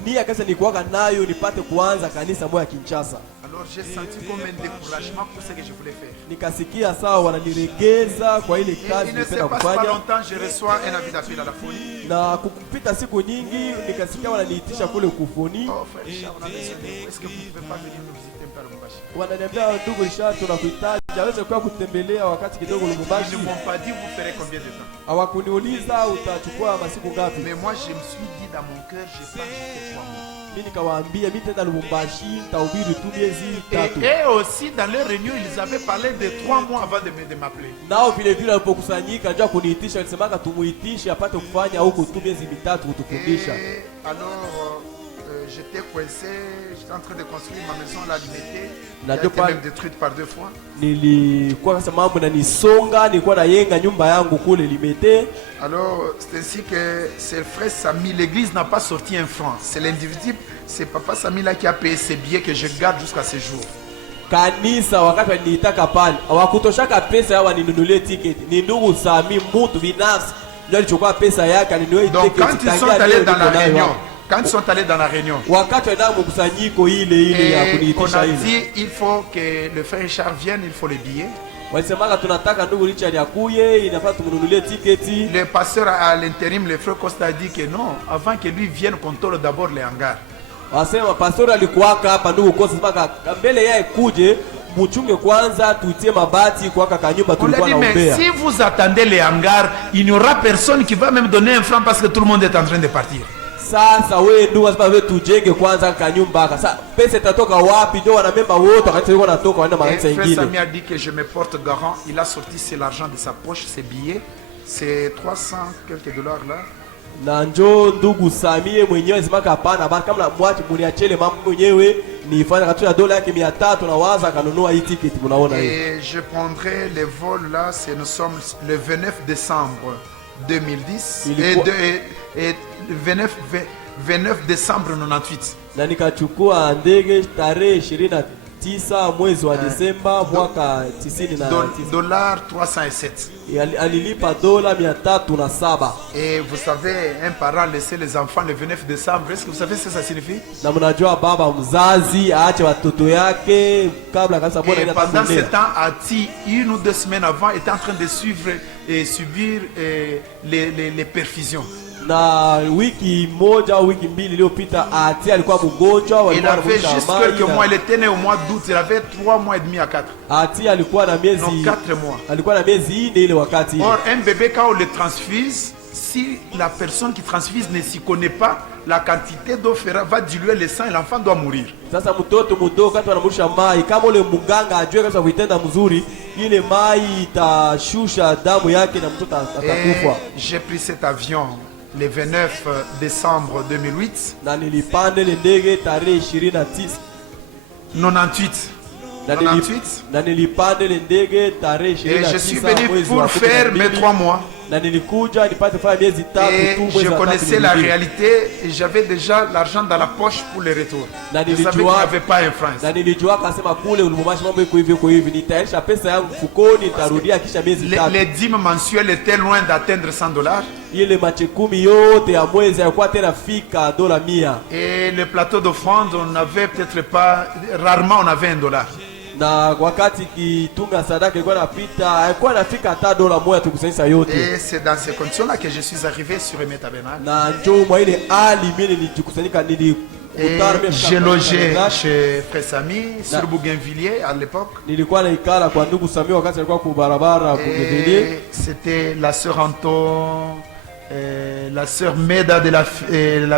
ni akasa nikuwaka nayo nipate kuanza kanisa moja Kinshasa. Alors j'ai senti comme un découragement pour ce que je voulais faire. Nikasikia sawa wananiregeza kwa ile Et kazi il ne se nilipenda passe pas kufanya, longtemps, je reçois un avis d'appel à la folie. na kukupita siku nyingi nikasikia wananiitisha kule kufoni. Oh frère Richard, on a besoin de vous. Est-ce que vous ne pouvez pas venir nous visiter un peu à Lubumbashi? Wananiambia ndugu Richard, tunakuhitaji, aweze kuwa kutembelea wakati kidogo Ils Lubumbashi. ne m'ont pas dit vous ferez combien de temps. Hawakuniuliza utachukua masiku ngapi. Mais moi je me suis dit dans mon cœur, je pars jusqu'à 3 mois. Mimi nikawaambia mimi tenda Lubumbashi nitahubiri tu miezi tatu. Et aussi dans leur réunion, ils avaient parlé de 3 mois avant de m'appeler. Nao vile vile walipokusanyika njoo kuniitisha, walisemaka tumuitishe apate kufanya huko tu miezi mitatu kutufundisha. Et alors j'étais coincé, j'étais en train de construire ma maison là, l'Imité. Elle a été même détruite par 2 fois. Nilikuwa kama mambo nanisonga, nilikuwa nayenga nyumba yangu kule Limete. Alors c'est ainsi que c'est le frère Samy, l'église n'a pas sorti un franc. C'est l'individu, c'est papa Samy là qui a payé ses billets que je garde jusqu'à ce jour. Kanisa wakati waliniitaka pale hawakutoshaka pesa yao waninunulie tiketi. Ni ndugu Sami mtu binafsi ndio alichukua pesa yake aninunue tiketi. Donc quand ils sont allés dans la réunion, wakati wanaenda mkusanyiko ile ya kuniitisha ile, on a dit il faut que le frère Richard vienne, il faut les billets. Walisemaka tunataka ndugu Richard akuye, inafaa tumnunulie tiketi. Le pasteur à l'intérim, le frère Costa a dit que non, avant que lui vienne, contrôle d'abord les hangars. Wasema pastor alikuwaka hapa ndugu Costa, mpaka mbele yeye kuje muchunge kwanza tuitie mabati kwa kanyumba tulikuwa naombea. Mais si vous attendez les hangars, il n'y aura personne qui va même donner un franc parce que tout le monde est en train de partir. Sasa wewe ndugu sasa wewe tujenge kwanza kanyumba. Sasa pesa itatoka wapi? Ndio wanamemba wote wakati wako natoka waenda makanisa mengine. Frère Samy a dit que je me porte garant, il a sorti c'est l'argent de sa poche, ses billets, c'est 300 quelques dollars là. Na njoo ndugu Samie mwenyewe simaka hapana, basi kama mwache muniachele mambo mwenyewe nifanye katoa dola yake 300 na waza akanunua hii ticket mnaona hiyo. Et je prendrai les vols là, c'est nous sommes le 29 décembre 2010 et 29 décembre 98. Na nikachukua ndege tarehe 29 mwezi wa Desemba mwaka 99. Dollar 307. Alilipa dola 307. Et vous savez, un parent laisser les enfants le 29 décembre, est-ce que vous savez ce que ça signifie? Na mnajua baba mzazi aache watoto yake kabla kabisa bora ina. Pendant ce temps, Ati, 1 ou 2 semaines avant, était en train de suivre et subir les perfusions. Na wiki moja au wiki mbili iliyopita Ati alikuwa mgonjwa. Il avait juste quelques mois, il était né au mois d'août, il avait 3 mois et demi à 4. Ati alikuwa na miezi 4 mois. Alikuwa na miezi 4 ile wakati. Or un bébé quand on le transfuse, si la personne qui transfuse ne s'y connaît pas, la quantité d'eau va diluer le sang et l'enfant doit mourir. Sasa mtoto mdogo wakati anamrusha mai, kama ule mganga ajue kabisa kuitenda mzuri, ile mai itashusha damu yake na mtoto atakufa. J'ai pris cet avion le 29 décembre 2008. Na nilipanda ile ndege tarehe 29 98. Na nilipanda ile ndege tarehe 29. Et je suis venu pour faire mes 3 mois. Na nilikuja nipate fanya miezi 3 tu mwezi. Je connaissais la réalité et j'avais déjà l'argent dans la poche pour le retour. Je savais qu'il n'y avait pas un franc. Na nilijua akasema kule Lubumbashi mambo iko hivi nitaisha pesa yangu mfukoni nitarudia kisha miezi 3. Les dîmes mensuels étaient loin d'atteindre $100. Ile machekumi yote ya mwezi hayakuwa tena fika dola 100. Et le plateau d'offrande on n'avait peut-être pas, rarement on avait $1. Na wakati kitunga sadaka ilikuwa napita haikuwa nafika hata dola moja tukusanyisa yote. Et c'est dans ces conditions là que je suis arrivé sur Aimé Tabernacle. Na njoo mwa ile hali mimi nilikusanyika j'ai logé chez Frère Samy sur Bougainvilliers à l'époque. Nilikuwa naikala kwa ndugu Sami wakati alikuwa kwa barabara Bougainvilliers. C'était la sœur Anton, la sœur Meda de la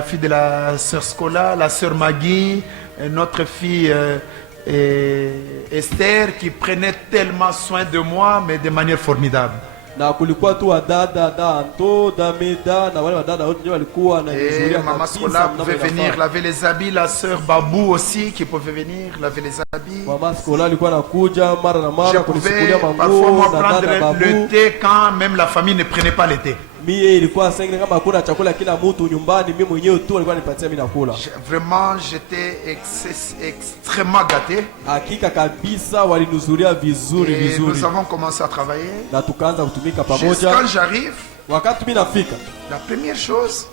fille de la sœur Scola, la sœur Maggie, notre fille Esther qui prenait tellement soin de moi mais de manière formidable. Na kulikuwa tu wadada Anto, Meda na wale wadada wote walikuwa na nzuri. Maman Scola pouvait venir laver les habits, la sœur Babou aussi qui pouvait venir laver les habits. Maman Scola alikuwa anakuja mara na mara kunisukulia manguo. Parfois moi prendre le thé quand même la famille ne prenait pas le thé. Mie ilikuwa sengine kama hakuna chakula kila mtu nyumbani, mimi mwenyewe tu alikuwa nipatia mimi nakula. Vraiment j'étais extrêmement gâté. Hakika kabisa walinuzuria vizuri. Nous avons commencé à travailler. Na tukaanza kutumika pamoja. Quand j'arrive, wakati mimi nafika, la première chose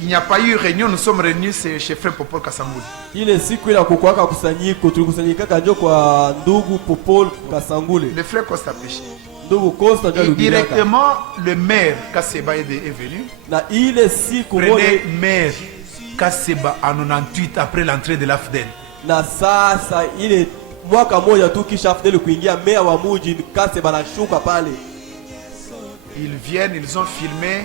il n'y a pas eu réunion, nous sommes réunis chez Frère Popol Kasanguli. Ile siku ila kukwaka kusanyiko tulikusanyika njo kwa ndugu Popol Kasangule. Le frère Costa Péché. Ndugu Costa ndio Et alihubiriaka. directement, le maire Kaseba est venu. Na ile siku moja Prenez maire Kaseba en 98 après l'entrée de l'AFDEL. na sasa ile mwaka moja tu kisha AFDEL kuingia, meya wa muji Kaseba anashuka pale. Ils viennent, ils ont filmé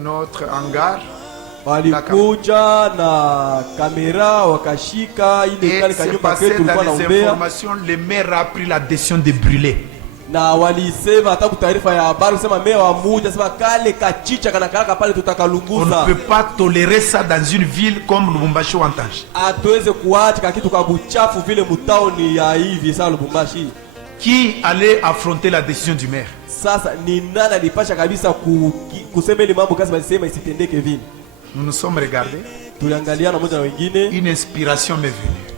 notre hangar. Walikuja na kamera wakashika ile Et kale c'est kanyumba passé ketu dans kwa les naombea, informations, le maire a pris la décision de brûler. na walisema hata kutaarifa ya habari kusema meya wa muji asema kale kachicha kanakalaka pale On ne tutakalunguza. peut pas tolérer ça dans une ville comme Lubumbashi ou Antange. Hatuweze kuacha kitu kwa buchafu vile mutaoni ya hivi sasa Lubumbashi. Qui allait affronter la décision du maire? Sasa ni nani alipasha kabisa kusema ile mambo kasi walisema isitendeke vile? Nous nous sommes regardés. Tuliangaliana moja na wengine, Une inspiration m'est venue.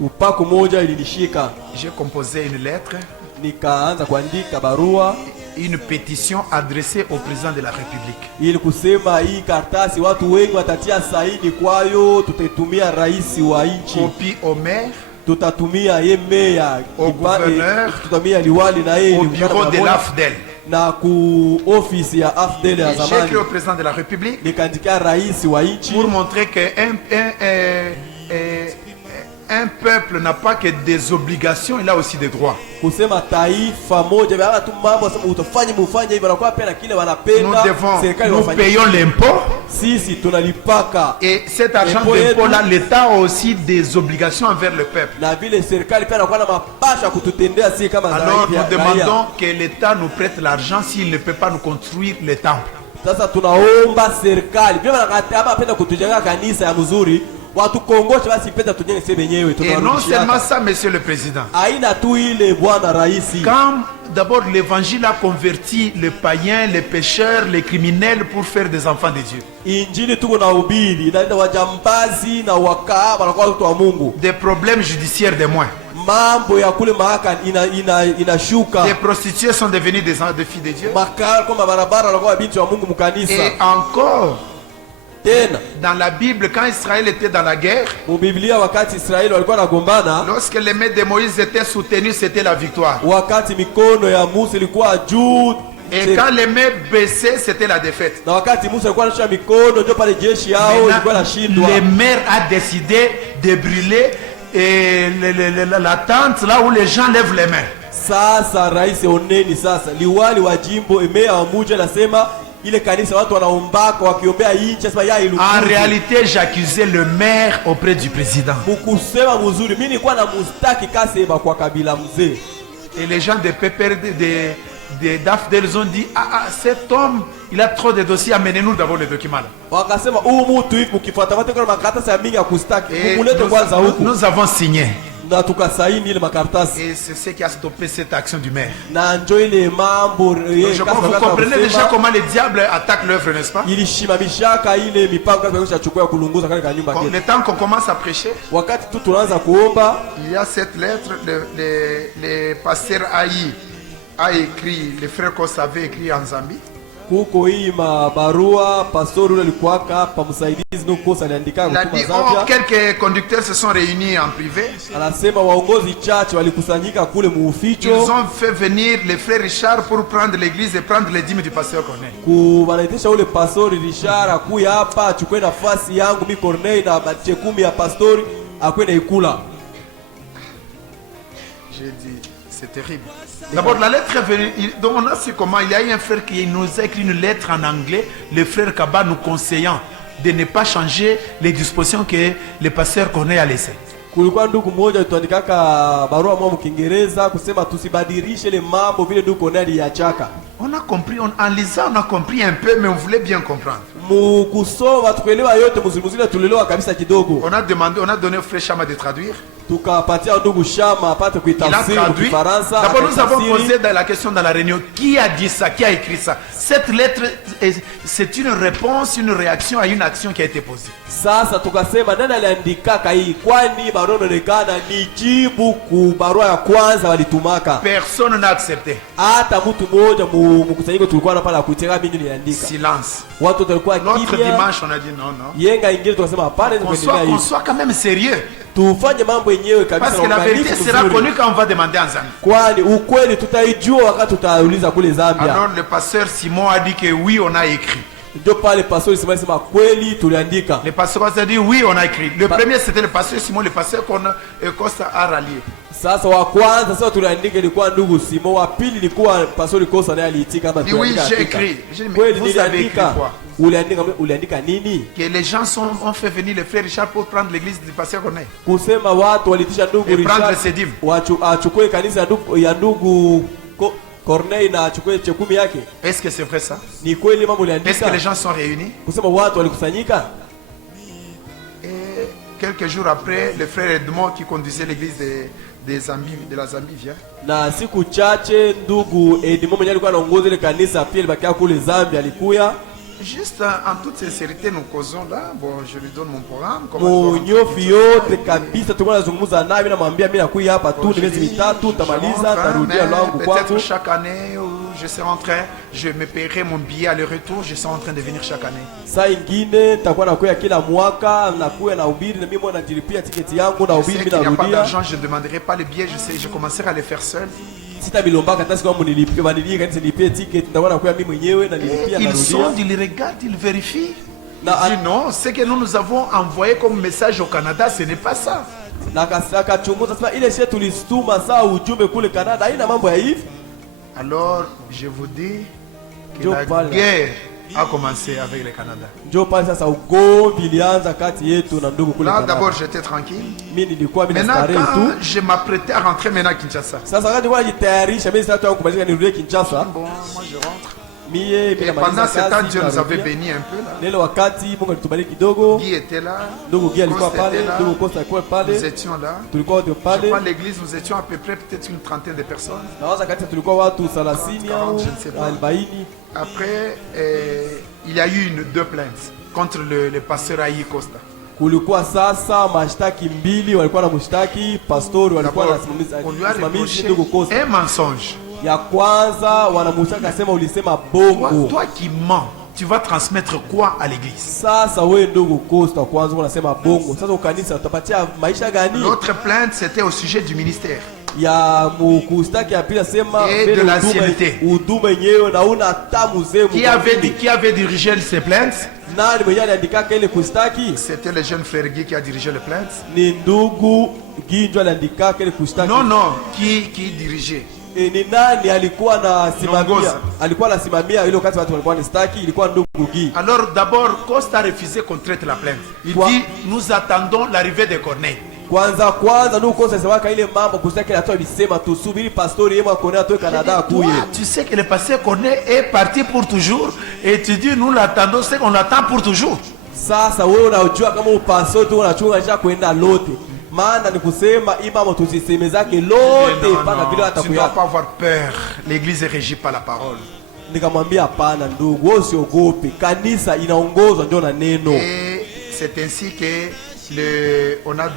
upako moja ilinishika, J'ai composé une lettre, nikaanza kuandika barua une pétition adressée au président de la République. ili kusema hii kartasi watu wengi watatia saini kwayo, tutaitumia rais wa nchi, Copie au maire, tutatumia ye meya, Au gouverneur, tutatumia liwali na yeye au bureau de l'AFDEL. na ku ofisi ya AFDEL ya J'ai zamani. écrit au président de la République Nikaandikia rais wa nchi pour montrer qu'un un peuple n'a pas que des obligations, il a aussi des droits. kusema taifa moja baba tu mambo sema utafanya mufanye hivi, wanakuwa pia na kile wanapenda serikali Nous wafanye. payons l'impôt Sisi tunalipaka et cet argent L'impôt d'impôt-là, yetu. l'État a aussi des obligations envers le peuple. na vile serikali pia anakuwa na mapasha kututendea si kama Alors raia. nous demandons que l'État nous prête l'argent s'il ne peut pas nous construire les temples. Sasa tunaomba serikali vile wanakataba penda kutujenga kanisa ya mzuri, watu kongoshe basi pesa tujenge sisi wenyewe, Et non tunawarudishia. seulement ça, Monsieur le Président. Aina tu ile bwana raisi. Quand d'abord l'évangile a converti les païens, les pécheurs, les criminels pour faire des enfants de Dieu. Injili tuko na ubiri inaleta wajambazi na wakahaba wanakuwa watoto wa Mungu. Des problèmes judiciaires de moins. Mambo ya kule mahakama inashuka. Les prostituées sont devenues des filles de Dieu. Makao kwa barabara wanakuwa binti wa Mungu mkanisa. Et encore, Tena dans la Bible, quand Israël était dans la guerre, Biblia wakati Israeli walikuwa nagombana, lorsque les mains de Moïse étaient soutenues, c'était la victoire. wakati mikono ya Musa ilikuwa juu Et quand les mains baissaient, c'était la défaite. na wakati Musa alikuwa anashika mikono ndio pale jeshi yao ilikuwa nashindwa. Le maire a décidé de brûler la tente là où les gens lèvent les mains. Sasa rais oneni sasa liwali wa jimbo meya wa muji anasema ile kanisa watu wanaombaka wakiombea nchi sasa ya ilu. En réalité, j'accusais le maire auprès du président. Mukusema mzuri mimi nilikuwa na mustaki Kaseba kwa kabila mzee. Et les gens de PPRD, d'AFDEL, ils ont dit cet homme, il a trop de dossiers, amenez-nous d'abord les documents là. Wakasema huyu mtu hivi mkifuata wote kwa makaratasi ya mingi ya kustaki Et mulete kwanza huku. nous avons signé. Na tukasaini ile makaratasi. Et c'est ce qui a stoppé cette action du maire. Na njo ile mambo Je crois que vous comprenez déjà comment le diable attaque l'œuvre, n'est-ce pas? ilishimamishaka ile mipango kama kuchukua kulunguza kale kanyumba Le kile. temps qu'on commence à prêcher, Wakati tu tunaanza kuomba, il y a cette lettre, le pasteur Aïe a écrit, le frère Koss avait écrit en Zambie. kuko hii mabarua pastori ule alikuwaka hapa msaidizi nukosa aliandika Il a kutuma dit, Zambia. quelques conducteurs se sont réunis en privé. Anasema waongozi chache walikusanyika kule Ils muuficho ont fait venir le frère Richard pour prendre l'église et prendre les dîmes du pasteur Corneille. wanaitisha ule pastori Richard akuya hapa achukue nafasi yangu mi Corneille na bache 10 ya pastori akwenda ikula. J'ai dit, c'est terrible. D'abord, la lettre est venue. Donc, on a su comment. Il y a eu un frère qui nous a écrit une lettre en anglais, le frère Kaba nous conseillant de ne pas changer les dispositions que le pasteur Corneille a laissées. Kulikuwa ndugu mmoja tuandikaka barua mwa Kiingereza kusema tusibadilishe ile mambo vile ndugu Corneille aliyachaka. On a compris, en lisant, on a compris un peu, mais on voulait bien comprendre. Mukusoma tukuelewa yote mzuri tulelewa kabisa kidogo. On a demandé, on a donné au frère Chama de traduire. tukapatia ndugu Shama apate Il a kuitafsiri kwa traduit. Kifaransa. D'abord, nous avons akaitafsiri. posé dans la question dans la réunion, qui a dit ça, qui a écrit ça? Cette lettre, c'est une réponse, une réaction à une action qui a été posée. Sasa tukasema nani aliandikaka hii, kwani barua inaonekana ni jibu ku barua ya kwanza walitumaka. Personne n'a accepté. Hata mtu mmoja mkusanyiko tulikuwa na pale akuiteka mimi niliandika. Silence. Watu walikuwa L'autre kimya. dimanche, on a dit non, non. Yenga ingine tukasema hapana, Qu'on soit quand même sérieux. tufanye mambo yenyewe kabisa. Parce que la vérité sera connue quand on va demander en Zambie. Kwani ukweli tutaijua wakati tutauliza kule Zambia. Alors le pasteur Simon a dit que oui, on a écrit. Ndio pale pastor Simon alisema kweli tuliandika. Le pasteur a dit oui, on a écrit. Le premier c'était le pasteur Simon, le pasteur Costa a rallié. Sasa wa kwanza sasa tuliandika ilikuwa ndugu Simon, wa pili ilikuwa pastor Kosa naye aliitika kama Oui, j'ai écrit. J'ai dit, mais kweli vous avez écrit niliandika. quoi? Uliandika nini? Que les gens ont fait venir le frère Richard pour prendre l'église du pasteur Corneille. Kusema watu walitisha ndugu Et prendre Richard ses dîmes. achukue kanisa ya ndugu Corneille na achukue chekumi yake. Est-ce que c'est vrai ça? Ni kweli mambo Est-ce que uliandika? les gens sont réunis? Kusema watu walikusanyika. Et quelques jours après, le frère Edmond qui conduisait l'église de la Zambie vient. Na siku chache ndugu Edimo mwenye alikuwa anaongoza ile kanisa pia libakia kule Zambia alikuya. Juste en toute sincérité, nous causons là. Bon, je lui donne mon programme. Comment je dois Munyofi yote kabisa tulikuwa tunazungumza naye, mimi namwambia mimi nakuja hapa tu ni miezi mitatu nitamaliza tarudia langu peut-être kwangu. chaque année où je serai en train, je me paierai mon billet aller-retour, je serai en train de venir chaque année. Saa ingine nitakuwa nakuja kila mwaka nakuja na ubiri na mimi mwana najilipia tiketi yangu na Je ubiri sais mimi qu'il n'y a pas narudia. d'argent, je ne demanderai pas les billets, je commencerai à les faire seul. Sita bilombaka hata siku mnilipie banilipie kanisa nilipie tiketi nitakuwa nakuja mimi mwenyewe na nilipia Ils sont, narudia. ils regardent, ils vérifient. Na Ils disent non, ce que nous avons envoyé comme message au Canada, ce n'est pas ça. na akachunguza sasa ile shetu tulistuma saa ujumbe kule Canada haina mambo ya hivi. Alors, je vous dis que Joe la Biden. guerre a commencé avec le Canada. Njoo pale sasa ugomvi ilianza kati yetu na ndugu kule Là, Canada. d'abord, j'étais tranquille. Mimi nilikuwa mimi Maintenant, nastarehe quand tu. je m'apprêtais à rentrer maintenant à Kinshasa, Sasa wakati nilikuwa najitayarisha mimi sasa kumalizika nirudie Kinshasa. bon, moi je rentre. Mimi Et pendant ce temps, Dieu nous avait bénis un peu là. Lelo wakati Mungu alitubariki kidogo. Guy était là, Ndugu Gia alikuwa Costa pale, était là, ndugu Costa alikuwa nous pale. étions là. Tulikuwa wote Je pale. crois l'église, nous étions à peu près peut-être une trentaine de personnes. Nawaza kati tulikuwa watu 30 au je ne sais pas. 40. Après, il y a eu deux plaintes contre le pasteur Ayi Costa. Kulikuwa sasa mashtaki mbili walikuwa na mshtaki, pastori walikuwa na D'abord, on lui a simamizi reproché ndugu Costa. un mensonge. Ya kwanza wanamshtaka sema ulisema bongo. Toi qui mens, tu vas transmettre quoi à l'église? Sasa wewe ndugu Costa kwanza unasema bongo. Sasa ukanisa utapatia maisha gani? L'autre plainte, c'était au sujet du ministère. Ya mukustaki ya pili sema Et de l'ancienneté. huduma yenyewe na una tamu zemu. Qui avait dirigé ces plaintes? Nani mwenye aliandikaka ile kustaki? C'était le jeune frère Guy qui a dirigé les plaintes. Ni ndugu Ginjo aliandikaka ile kustaki. Non, non, qui dirigeait? Ni nani alikuwa anasimamia? Nongoza. Alikuwa anasimamia ile wakati watu walikuwa wanastaki, ilikuwa ndugu Gi. Alors d'abord, Costa a refusé qu'on traite la plainte. Il Quoi? dit, nous attendons l'arrivée de Corneille. Kwanza ndugu Kosa sema ile mambo kustaki atoa bisema tusubiri pastori yeye akone atoe Canada Toi, akuye. tu sais que le pasteur Corneille est parti pour toujours et tu dis, nous l'attendons, c'est qu'on l'attend pour toujours. Sasa wewe unajua kama upastori tu unachunga cha kwenda lote. Maana ni kusema hii mambo tusiseme zake lote Non, mpaka bila non, hata tu ne dois kuya. pas avoir peur. L'église est régie par la parole. Nikamwambia hapana ndugu, wewe usiogope. Kanisa inaongozwa ndio na neno. Et c'est ainsi que on a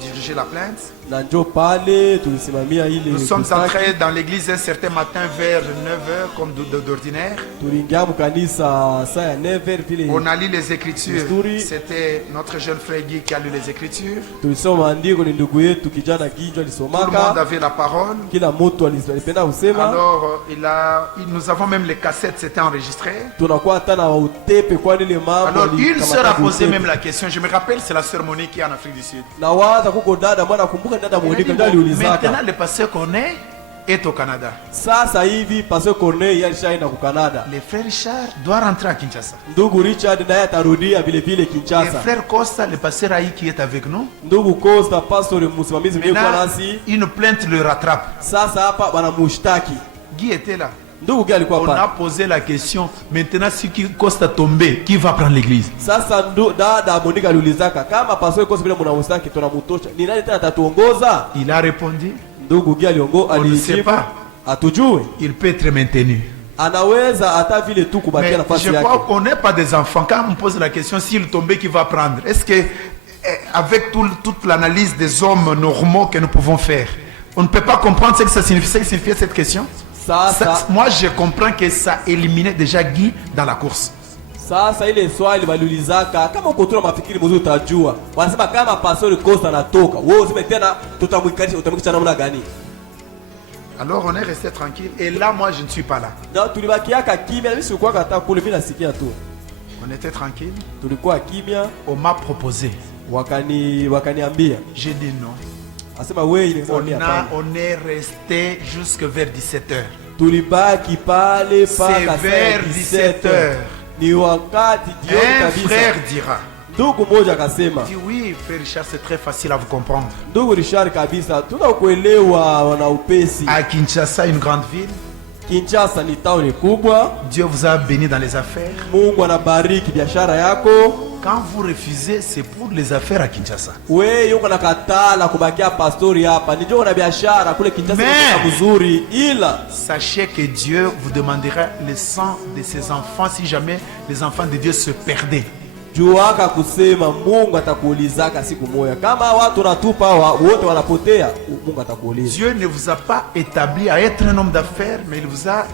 dirigé la plainte. Na njoo pale tulisimamia ile. Nous sommes kustaki. entrés dans l'église un certain matin vers 9h comme d'ordinaire. Tuliingia mkanisa saa ya 9 vile. On a lu les Écritures. History. C'était notre jeune frère Guy qui a lu les Écritures. Tulisoma maandiko, ni ndugu yetu kijana Ginjo Tout le monde alisomaka. avait la parole. Kila mtu alipenda kusema. Alors, nous avons même les cassettes, c'était enregistré. Tunakuwa hata na utepe kwa ile mambo. Alors, une kama sœur a tabu posé utepe. même la question. Je me rappelle, c'est la sœur Monique qui est en Afrique du Sud. Na waza kuko dada mwana kumbuka dada Elle a Monica dit, ndio bon, aliulizaka. maintenant, le pasteur Corneille est au Canada. Sasa hivi Pastor Corneille alishaenda ku Canada. Le frère Richard doit rentrer à Kinshasa. Ndugu Richard naye atarudia vile vile Le Kinshasa. frère Costa, le pasteur Aïe qui est avec nous. Ndugu Costa pastor msimamizi mwenye kwa Maintenant, nasi. une plainte le rattrape. Sasa hapa wanamshtaki. Guy était là. Ndugu Guy alikuwa On pale. a posé la question, maintenant si Costa tombé, qui va prendre l'église? Sasa dada Monica aliulizaka kama pastor Kosi vile mnamstaki tunamtosha. Ni nani tena atatuongoza? Il a répondu, Ndugu Guy on ne sait pas. Atujue. Il peut être maintenu. Anaweza hata vile tu kubakia Mais nafasi je yake. crois qu'on n'est pas des enfants. Quand on me pose la question, s'il tombait, qui va prendre? Est-ce que, avec toute l'analyse des hommes normaux que nous pouvons faire, on ne peut pas comprendre ce que ça signifiait cette question? Moi, je comprends que ça éliminait déjà Guy dans la course. Sasa ile swali waliulizaka kama uko tu na mafikiri mzuri utajua. Wanasema kama pastor Costa anatoka, wewe useme tena utamwikisha namna gani? Alors on est resté tranquille et là moi je ne suis pas là. Na tulibakiaka kimya, mimi sikuwa hata kule bila sikia tu. On était tranquille. Tulikuwa kimya, on m'a proposé. Wakaniambia. J'ai dit non. Asema wewe ile on est resté jusque vers 17h. Tulibaki pale paka vers 17h. Ni wakati jioni kabisa. Un frère dira. Ndugu mmoja akasema. Dit oui, frère Richard, c'est très facile à vous comprendre. Ndugu Richard kabisa, tunakuelewa wana upesi. À Kinshasa, une grande ville. Kinshasa ni town kubwa. Dieu vous a béni dans les affaires. Mungu anabariki biashara yako. Quand vous refusez, c'est pour les affaires à Kinshasa. Wewe yuko nakatala kubakia pastori hapa. Ndio na biashara kule Kinshasa ni mzuri ila sachez que Dieu vous demandera le sang de ses enfants si jamais les enfants de Dieu se perdaient. Juaka kusema Mungu atakuulizaka siku moja. Kama watu natupa wote wanapotea, Mungu atakuuliza. Dieu ne vous a pas établi à être un homme d'affaires, mais il vous a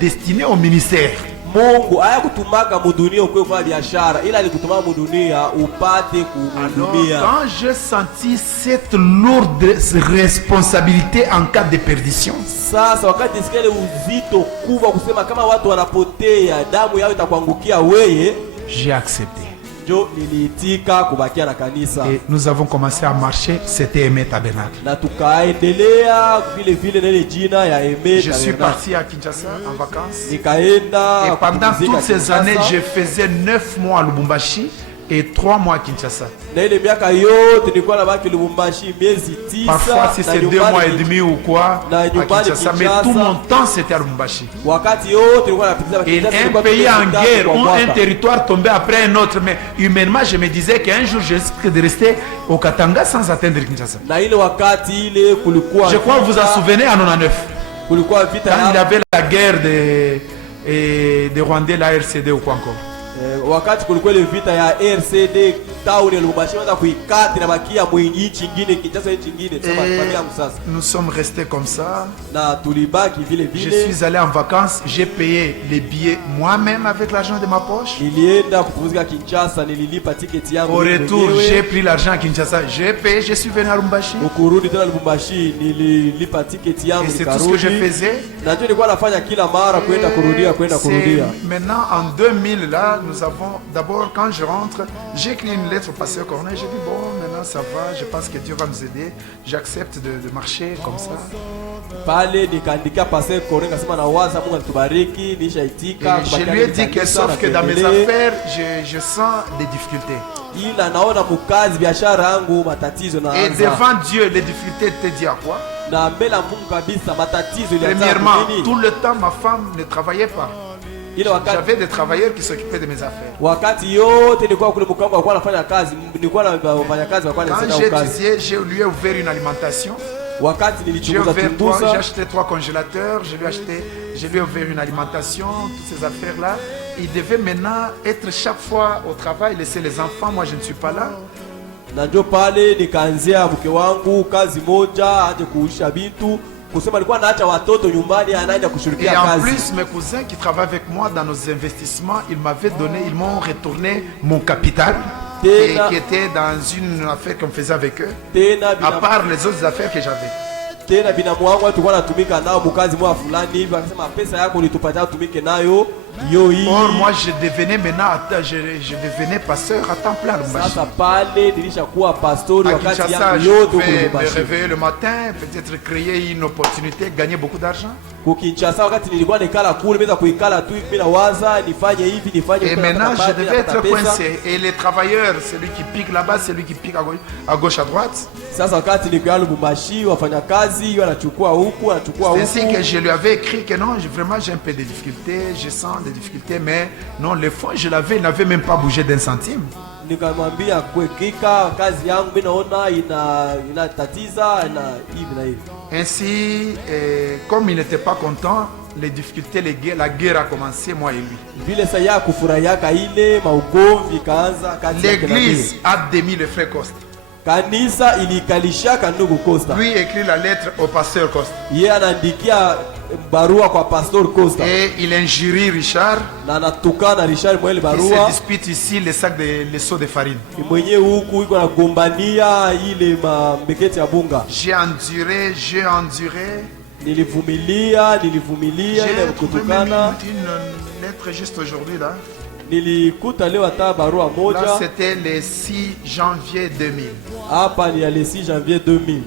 destiné au ministère. Mungu hayakutumaka mudunia ukwe kwa biashara, ila alikutuma mudunia upate kuhudumia. Alors quand j'ai senti cette lourde responsabilité en cas de perdition, sasa wakati nisikia ile uzito kubwa kusema kama watu wanapotea, damu yao itakuangukia wewe, j'ai accepté. Jo niliitika kubakia na kanisa. Et nous avons commencé à marcher, c'était Aimé Tabernacle. Na tukaendelea vile vile na ile jina ya Aimé Tabernacle. Je suis parti à Kinshasa en vacances. Nikaenda. Et pendant toutes ces années, je faisais 9 mois à Lubumbashi et 3 mois à Kinshasa. Na ile miaka yote nilikuwa nabaki Lubumbashi miezi 9. Parfois si c'est 2 mois et demi ou quoi à Kinshasa, mais tout mon temps c'était à Lubumbashi. Wakati yote nilikuwa napitia Kinshasa. Et un pays en guerre, où un territoire tombait après un autre, mais humainement je me disais qu'un jour je risque de rester au Katanga sans atteindre Kinshasa. Na ile wakati ile kulikuwa, je crois que vous vous en souvenez en 99. Kulikuwa vita quand il y avait la guerre de Rwandais, la RCD ou quoi encore. Wakati kulikuwa ile vita ya RCD town ya Lubumbashi wanda kuikati na bakia mwingi nyingine Kinshasa nyingine sema familia msasa. Nous sommes restés comme ça. Na tulibaki vile vile. Je suis allé en vacances, j'ai payé les billets moi-même avec l'argent de ma poche. Nilienda kupumzika Kinshasa, nililipa tiketi yangu. Au retour, j'ai pris l'argent à Kinshasa, j'ai payé, je suis venu à Lubumbashi. Ukurudi tena Lubumbashi, nililipa tiketi yangu. Et c'est tout ce que je faisais. Na ndio nilikuwa nafanya kila mara kwenda kurudia. Maintenant en 2000 là, nous avons d'abord quand je rentre, j'ai écrit une lettre au pasteur Corneille, j'ai dit bon maintenant ça va, je pense que Dieu va nous aider, j'accepte de marcher comme ça. Pale nikaandika pasteur Corneille akasema na waza Mungu atubariki, nishaitika. Je lui ai dit que sauf que dans mes affaires, je sens des difficultés. Ila naona mukazi biashara yangu matatizo na et devant Dieu les difficultés te disent à quoi? Na mbele Mungu kabisa matatizo ilianza. Premièrement, tout le temps ma femme ne travaillait pas. J'avais des travailleurs qui s'occupaient de mes affaires. Wakati yote nilikuwa kule mkango alikuwa anafanya kazi, nilikuwa na wafanyakazi walikuwa wanasaidia kazi. Quand je lui ai ouvert une alimentation, wakati nilichunguza tumbusa, j'ai acheté 3 congélateurs, je lui ai ouvert une alimentation, toutes ces affaires là. Il devait maintenant être chaque fois au travail, laisser les enfants, moi je ne suis pas là. Na ndio pale nikaanzia mke wangu kazi moja aje kuisha vitu. Kusema alikuwa anaacha watoto nyumbani anaenda kushirikia kazi. Et en plus mes cousins qui travaillent avec moi dans nos investissements, ils m'ont retourné mon capital et qui était dans une affaire qu'on faisait avec eux. À part les autres affaires que j'avais. Tena binamu wangu tulikuwa natumika nao mkazi mwa fulani hivi akasema pesa yako ulitupatia tumike nayo hiyo hii. Or moi je devenais maintenant je devenais pasteur à temps plein à Lubumbashi. Sasa pale nilishakuwa pastori wakati yangu yote me réveiller le matin, peut-être créer une opportunité, gagner beaucoup d'argent. Kukinshasa wakati nilikuwa nikala kule meza kuikala tu hivi na waza nifanye hivi nifanye. Et maintenant je devais être coincé. Et les travailleurs, celui qui pique là-bas, celui qui pique à gauche à droite. Sasa wakati nilikuwa Lubumbashi wafanyakazi wanachukua huku wanachukua huku. C'est ainsi que je lui avais écrit que non, vraiment j'ai un peu de difficultés, je sens des difficultés, mais non, les fonds je l'avais, il n'avait même pas bougé d'un centime. Nikamwambia kuekika kazi yangu mimi naona inatatiza na hivi na hivi. Ainsi, comme il n'était pas content, les difficultés, la guerre a commencé, moi et lui. L'église a démis le frère Costa. Lui écrit la lettre au pasteur Costa. Et il injurie Richard. Il se dispute ici les sacs les seaux de farine. J'ai enduré. J'ai trouvé une lettre juste aujourd'hui là. Là c'était le 6 janvier 2000.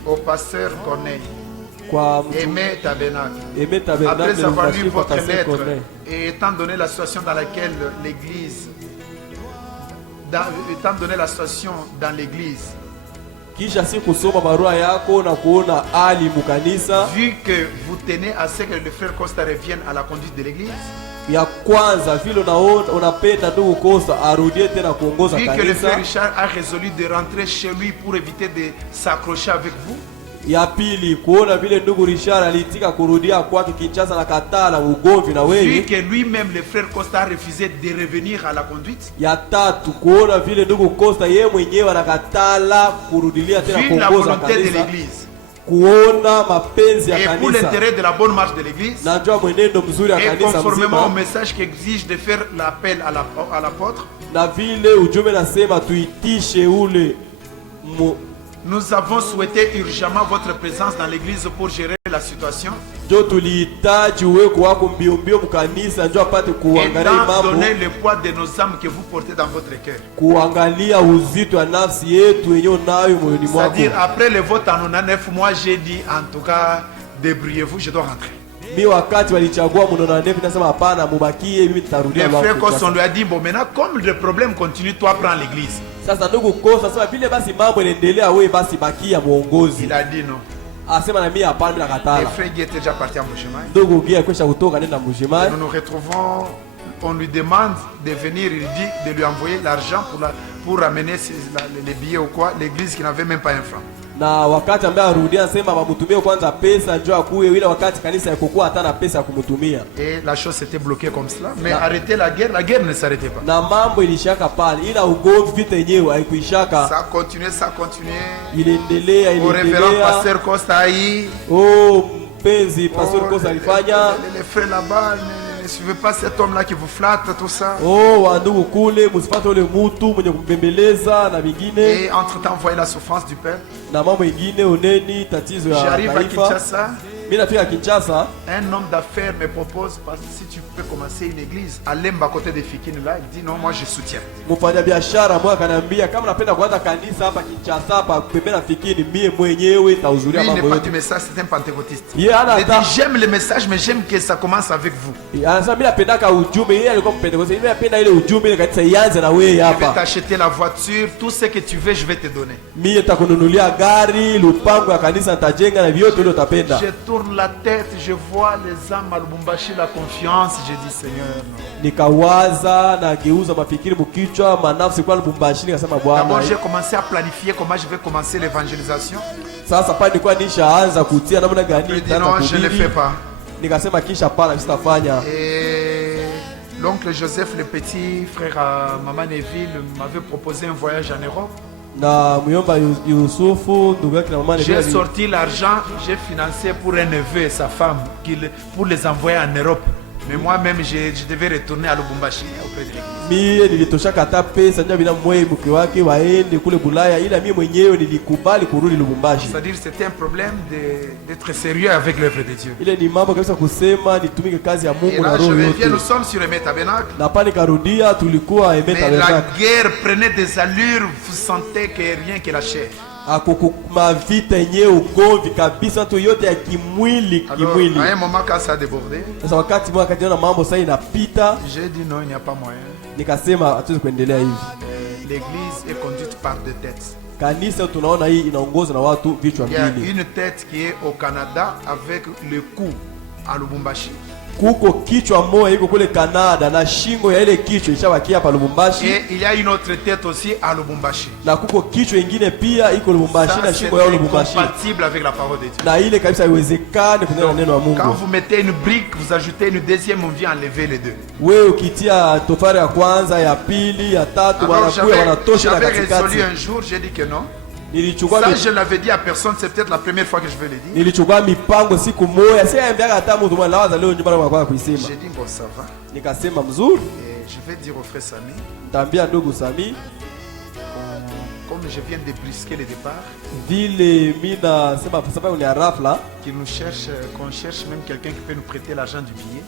Au pasteur Corneille. Aimé Tabernacle. Après avoir lu votre lettre et étant donné la situation dans laquelle l'église, vu que vous tenez à ce que le frère Costa revienne à la conduite de l'église, vu que le frère Richard a résolu de rentrer chez lui pour éviter de s'accrocher avec vous, ya pili kuona vile ndugu Richard alitika kurudia kwake Kinshasa na katala ugomvi na wewe. Vu que lui-même le frère Costa a refusé de revenir à la conduite. Ya tatu kuona vile ndugu Costa yeye mwenyewe anakatala kurudilia tena kuongoza kanisa. Kuona mapenzi ya kanisa. Et pour l'intérêt de la bonne marche de l'église. Na njoo mwenendo mzuri ya kanisa mzima. Et conformément au message qui exige de faire l'appel à l'apôtre. Na vile ujumbe nasema tuitishe ule nous avons souhaité urgemment votre présence dans l'église pour gérer la situation. Et donner le poids de nos âmes que vous portez dans votre cœur. C'est-à-dire, après le vote en 9 mois, j'ai dit en tout cas, débrouillez-vous, je dois rentrer. Les frères Costa, on lui a dit, bon maintenant, comme le problème continue, toi prends l'église. Il a dit non. Les frères Guy étaient déjà partis en Mbujimayi. Nous nous retrouvons, on lui demande de venir, il dit de lui envoyer l'argent pour ramener les billets ou quoi, l'église qui n'avait même pas un franc. Na wakati ambaye arudia anasema bamutumie kwanza pesa njoo akuye ile wakati kanisa yakokuwa hata na pesa ya kumutumia. Et la chose s'était bloquée comme cela, mais arrêter la guerre ne s'arrêtait pas. Na mambo ilishaka pale ila ugomvi vita yenyewe haikuishaka. Ça continuait. Iliendelea. Au révérend pasteur Costa Ayi. Oh mpenzi pasteur Costa alifanya. Les frères là-bas ne suivez pas cet homme là qui vous flatte tout ça. Oh wandugu kule msipate ule mtu mwenye kumbembeleza na vingine. Et entre-temps voyez la souffrance du peuple. Na mambo mengine oneni tatizo ya taifa. J'arrive à Kinshasa. Mimi nafika Kinshasa. Un homme d'affaires me propose parce que si tu peux commencer une église à Lemba côté de Fikini là, il dit non, moi je soutiens. Mfanya biashara mmoja akaniambia kama napenda kuanza kanisa hapa Kinshasa hapa pembeni Fikini mie mwenyewe nitahudhuria mambo yote. Il n'est pas du message, c'est un pentecôtiste. Il dit j'aime le message mais j'aime que ça commence avec vous. Anasema mimi napendaka ujumbe yeye alikuwa mpendekose. Mimi napenda ile ujumbe ile kanisa ianze na wewe hapa. Je vais t'acheter la voiture, tout ce que tu veux je vais te donner. Mimi nitakununulia gari, lupango ya kanisa nitajenga na vyote ile utapenda. Je tourne la tête, je vois les âmes à Lubumbashi, la confiance, je dis Seigneur non. Nikawaza na geuza mafikiri mkichwa manafsi kwa Lubumbashi nikasema Bwana. D'abord j'ai commencé à planifier comment je vais commencer l'évangélisation. Sasa pale nilikuwa nishaanza kutia namna gani nitaanza. Je ne fais pas. Nikasema kisha pana sitafanya. Et l'oncle Joseph, le petit frère à Maman Neville, m'avait proposé un voyage en Europe. J'ai sorti l'argent, j'ai financé pour un neveu et sa femme pour les envoyer en Europe. Mais moi-même, je devais retourner à Lubumbashi auprès de l'église. C'est-à-dire c'était un problème d'être sérieux avec l'œuvre de Dieu. Et là, je reviens, nous sommes sur Aimé Tabernacle. Mais la guerre prenait des allures, vous sentez que rien que la chair. akukuma vita yenyewe ugomvi kabisa tu yote ya kimwili. Alors, à un moment quand ça a débordé, Sasa wakati mwa kati na mambo sasa inapita, j'ai dit non, il n'y a pas moyen. nikasema hatuwezi kuendelea hivi. L'église est conduite par deux têtes. Kanisa tunaona hii inaongozwa na watu vichwa Il y a mbili. une tête qui est au Canada avec le cou à Lubumbashi. Kuko kichwa moja iko kule Canada na shingo ya ile kichwa ishabakia hapa Lubumbashi. Et il y a une autre tête aussi à Lubumbashi. Na kuko kichwa ingine pia iko Lubumbashi na Ça, shingo ya c'est Lubumbashi. incompatible avec la parole de Dieu. Na ile kabisa haiwezekani kunena neno la Mungu. Quand vous mettez une brique, vous ajoutez une deuxième, on vient enlever les deux. Wewe ukitia tofari ya kwanza, ya pili, ya tatu, Alors wanakuwa wanatosha na j'avais katikati. résolu un jour, j'ai dit que non. Nilichukua Ça, je ne l'avais dit à personne, c'est peut-être la première fois que je vais le dire. nilichukua mipango siku moja, si aambiaka hata mtu mmoja lawaza leo nyumbani kwa kuisema. J'ai dit bon, ça va. Nikasema mzuri, Et je vais dire au frère Samy, nitaambia ndugu Sami comme je viens de brusquer le départ, vile mimi nasema sababu ni rafla, qu'il nous cherche, qu'on cherche même quelqu'un qui peut nous prêter l'argent du billet.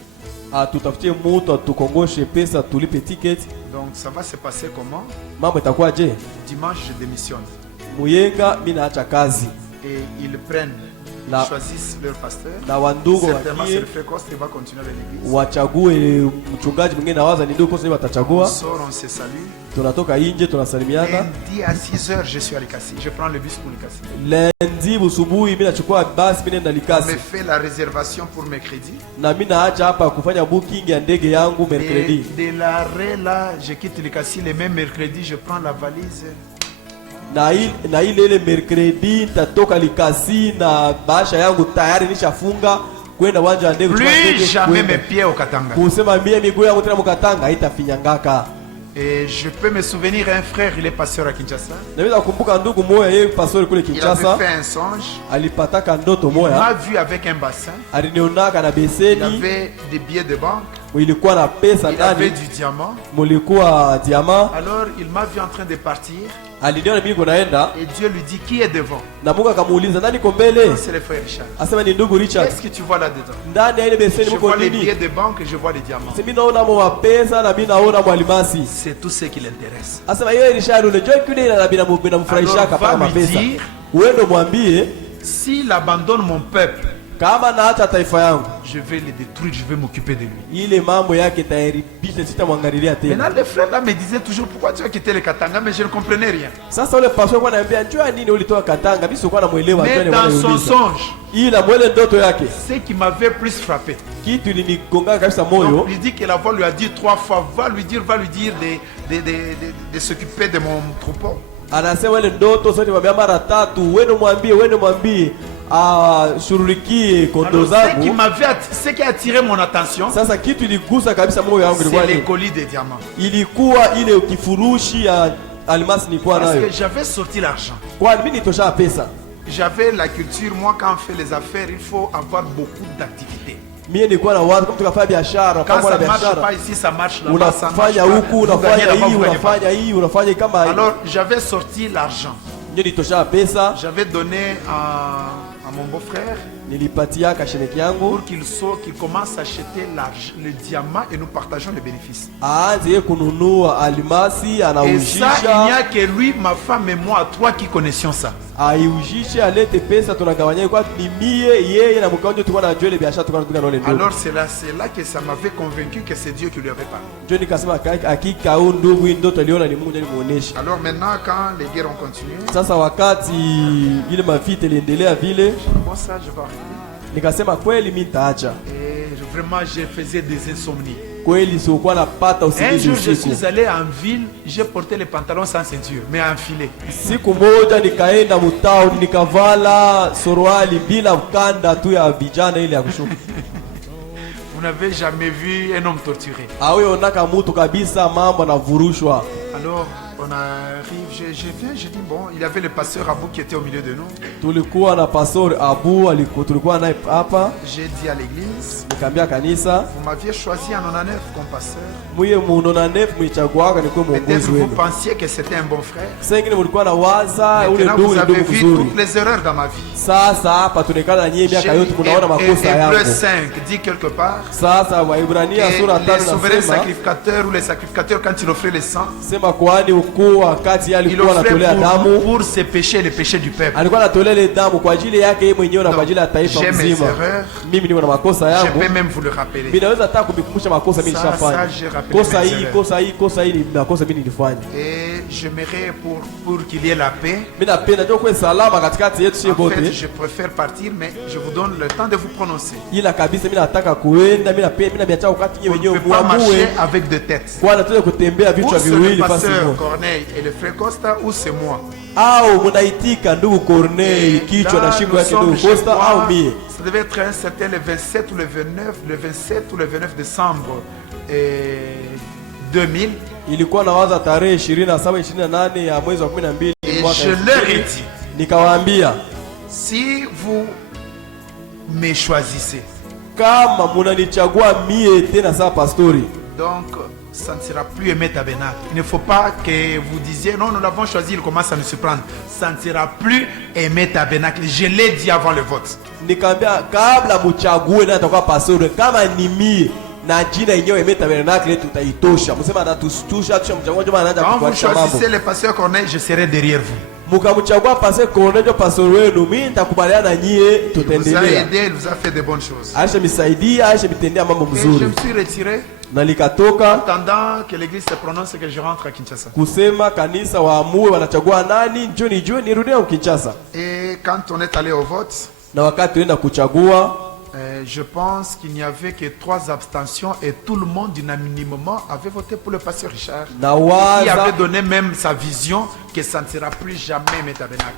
atutafutie mtu atukongoshe pesa tulipe ticket. Donc ça va se passer comment? Mambo itakuwa je? Dimanche, je démissionne. Muyenga mimi naacha kazi Et ils prennent, La- ils choisissent leur pasteur. na wandugu Certainement, c'est wakie le frère Coste qui va continuer avec l'église. wachague mchungaji mwingine, nawaza ni ndugu kosa On watachagua. sort, on se salue. Tunatoka nje tunasalimiana. Lundi à 6h, je suis à Likasi. Je prends le bus pour Likasi. Lendi busubuhi mimi nachukua basi mimi nenda On me Likasi fait la réservation pour mercredi. na mimi naacha hapa kufanya booking ya ndege yangu Et mercredi. de l'arrêt là, je quitte Likasi le même mercredi, je prends la valise. Na ile mercredi nitatoka Likasi na bahasha yangu tayari nishafunga kwenda uwanja wa ndege kuchukua Plus ndege jamais kwenda. mes pieds au Katanga. Kusema mie miguu yangu tena mkatanga haitafinyangaka. Et je peux me souvenir, un frère, il est pasteur à Kinshasa. Naweza kukumbuka ndugu moya yeye pastori kule Il avait Kinshasa fait un songe. alipataka ndoto Il moya, m'a vu avec un bassin. alinionaka na Il beseni, avait des billets de banque. ilikuwa na pesa Il avait ndani, du diamant. mulikuwa diama. Alors il m'a vu en train de partir. Aliniona mimi kunaenda Et Dieu lui dit, qui est devant? na Mungu akamuuliza nani ko mbele, C'est le frère Richard. asema ni ndugu Richard. Qu'est-ce que tu vois là-dedans? Ndani ya ile beseni Je muko vois les nini? billets de banque et je vois les diamants. Mimi naona mwa pesa na mimi naona mwalimasi. C'est tout ce qui l'intéresse. Asema yeye Richard unajua kile inamfurahisha Alors, va kama lui pesa. dire, Uende mwambie s'il abandonne mon peuple, kama naacha taifa yangu je vais le détruire, je vais m'occuper de lui. ile mambo yake tairibisha, sitamwangalilia tena. Maintenant, les frères là me disaient toujours, pourquoi tu as quitté le Katanga? Mais je ne comprenais rien. Sasa ule pastor kwa ananiambia njoo nini ulitoka Katanga, mimi sikuwa namuelewa. Mais njoo dans son niuliza. songe, Ila mwele ndoto yake ce qui m'avait plus frappé, kitu ilinigonga kabisa moyo. donc, il dit que la voix lui a dit 3 fois, va lui dire de s'occuper de mon troupeau. Anasema ile ndoto sote mwambia mara tatu, wende mwambie shughulikie kondo Alors, zangu. ce qui a attiré mon attention, Sasa kitu iligusa kabisa moyo wangu ilikuwa c'est les ni colis de diamants. ilikuwa ile kifurushi ya almasi nilikuwa Parce nayo, que j'avais sorti l'argent. kwa mimi nitosha pesa. J'avais la culture, moi quand on fait les affaires, il faut avoir beaucoup d'activités. Mimi nilikuwa na wazo kama tukafanya biashara, Quand kama ça na ne marche biashara pas ici, ça marche là-bas, ça marche unafanya pas. huku, Vous gagnez unafanya là-bas, hii, vous gagnez pas. unafanya hii, unafanya kama hii. Alors j'avais sorti l'argent. Ndio nitosha pesa, J'avais donné à mon beau-frère nilipatia kasheneki yangu pour qu'il commence à acheter le diamant et nous partageons les bénéfices. aanze yeye kununua almasi, Et ça, il n'y anaujisha, a que lui, ma femme et moi, toi qui connaissions ça. aiujishe, alete pesa, tunagawanya kwa ni mie yeye na mkao, ndio tulikuwa najua ile biashara tulikuwa tunataka na ile ndugu. Alors c'est là que ça m'avait convaincu que c'est Dieu qui lui avait parlé. Ndio nikasema hakika huyu ndugu, hii ndoto aliona ni Mungu, nimuoneshe. Alors maintenant, quand les guerres ont continué, Sasa wakati ile mavita iliendelea vile, bon ça, je vais arrêter. nikasema kweli mimi nitaacha. Et vraiment, je faisais des insomnies. Kweli sikuwa napata Un usingizi jour, je usiku. suis allé en ville, j'ai porté les pantalons sans ceinture, mais enfilés. Siku moja nikaenda mutao nikavala suruali bila ukanda tu ya vijana ile ya kushuka. Vous n'avez jamais vu un homme torturé. Onaka mtu kabisa mambo anavurushwa. Alors, on arrive, je viens, je dis, bon, il y avait le pasteur Abou qui était au milieu de nous. Tulikuwa na pastor Abu tulikuwa naye hapa, J'ai dit à l'église, nikaambia kanisa, vous m'aviez choisi en 99 comme pasteur. muye munona nef mwichaguaka nikuwe Peut-être mwongozi vous wenu. pensiez que c'était un bon frère. Sengine mulikuwa na waza ule Maintenant, ndugu vous ni avez ndugu vu mzuri. toutes les erreurs dans ma vie. Sasa hapa tunaonekana na nyie miaka yote munaona makosa Hébreux yangu. 5 dit quelque part Sasa Waibrania que sura les 5 souverains nasema sacrificateurs ou les sacrificateurs, quand ils offraient le sang, sema kwani alipokuwa kati Il alikuwa anatolea offrait damu, pour ses péchés, les péchés du peuple. alikuwa anatolea ile damu kwa ajili yake yeye mwenyewe na kwa ajili ya taifa J'ai mes mzima. erreurs. Mimi niko na makosa Je yangu, peux même vous le rappeler. mimi naweza hata kumkumbusha makosa mimi Ça, nilishafanya. j'ai rappelé Kosa mes hii, erreurs. kosa hii ni makosa mimi nilifanya. Et j'aimerais pour qu'il y ait la paix. Mimi napenda ndio kwa salama katikati yetu sisi En fait, wote. je préfère partir, mais je vous donne le temps de vous prononcer. Ila kabisa mimi nataka kuenda, mimi nabiacha wakati On nyewe ne wenyewe peut pas marcher muamue avec deux têtes. kwa natoka kutembea Ou vichwa c'est le viwili fasi pasteur moja. Corneille et le frère Costa, ou c'est moi. Au mnaitika ndugu Corneille Et kichwa là, na shingo nous yake sommes ndugu chez Costa moi. au mie. Ça devait être un certain le 27 ou le 29, le 27 ou le 29 décembre 2000. Ilikuwa nawaza tarehe 27 28 ya mwezi wa 12 Et mwaka je leur ai 2000. dit, Nikawaambia si vous me choisissez, kama munanichagua mie tena saa pastori, donc ça ne sera plus Aimé Tabernacle. Il ne faut pas que vous disiez non, nous l'avons choisi, il commence à nous surprendre. Ça ne sera plus Aimé Tabernacle. Je l'ai dit avant le vote. nikaambia kabla muchague na atakuwa pastori, kama ni mie na jina yenyewe Aimé Tabernacle tutaitosha. Msema anatustusha tushamchagua ndio maana anaanza Quand vous kufuatisha mambo. choisissez le pasteur Corneille, je serai derrière vous. Mukamchagua pastor Corneille pastor wenu, mimi nitakubaliana nyie, Il vous a tutaendelea. aidé, il vous a fait de bonnes choses. Aisha misaidia, Aisha mitendea mambo Et je mzuri. me suis retiré, Na likatoka attendant que l'église se prononce et que je rentre à Kinshasa. kusema kanisa waamue wanachagua nani, njoo nijue nirudie Kinshasa. Et quand on est allé au vote, Na wakati tuenda kuchagua, je pense qu'il n'y avait que 3 abstentions et tout le monde unanimement avait voté pour le pasteur Richard. na Il avait waza donné même sa vision que ça ne sera plus jamais Aimé Tabernacle.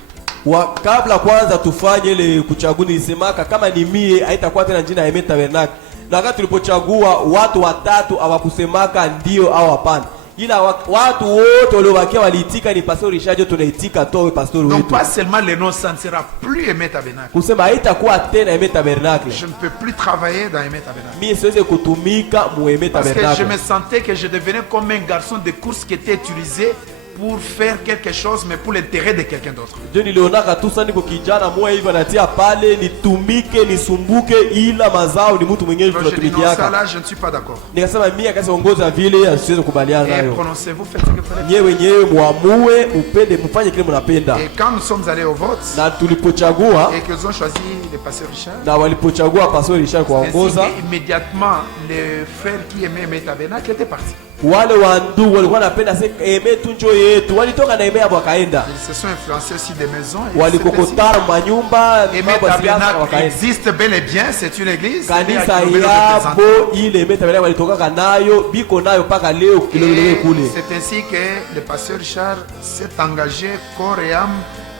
kabla kwanza tufanye ile kuchagua, nilisemaka kama ni mie haitakuwa tena jina ya Aimé Tabernacle. Na wakati tulipochagua watu watatu hawakusemaka ndio au hapana, ila watu wote waliobakia waliitika ni pastor Richard, tunaitika towe pastor Donc wetu, pas seulement le nom, ça ne sera plus Aimé Tabernacle. kusema haitakuwa tena Aimé Tabernacle. Je ne peux plus travailler dans Aimé Tabernacle. Mimi siwezi kutumika mu Aimé Parce que je Tabernacle. me sentais que je devenais comme un garçon de course qui était utilisé pour faire quelque chose, mais pour l'intérêt de quelqu'un d'autre. Ndio nilionaka tu sasa niko kijana moja hivi anatia pale nitumike nisumbuke, ila mazao ni mtu mwingine Donc je dis non, ça tunatumikiaka. là, je ne suis pas d'accord. Nikasema mimi akasiongoza vile asiweze kubaliana Et nayo. prononcez-vous, faites ce que vous fallait. Nyewe wenyewe muamue, upende, mfanye kile mnapenda. Et quand nous sommes allés au vote, Na tulipochagua et qu'ils ont choisi le pasteur Richard, na walipochagua pastor Richard ainsi kuongoza, immédiatement, le frère qui aimait Aimé Tabernacle était parti. wale wa ndugu walikuwa wanapenda sasa Aimé tu njoo yetu, walitoka na Aimé hapo wakaenda. Ils se sont influencés aussi des maisons. et c'est ainsi. Walikokotana manyumba, Aimé mambo ya siasa Tabernacle wakaenda. existe bel et bien, c'est une église. Kanisa c'est à Kilomelo représente. yabo ile Aimé Tabernacle walitoka nayo, biko nayo mpaka leo Kilomelo Et kule. c'est ainsi que le pasteur Richard s'est engagé corps et âme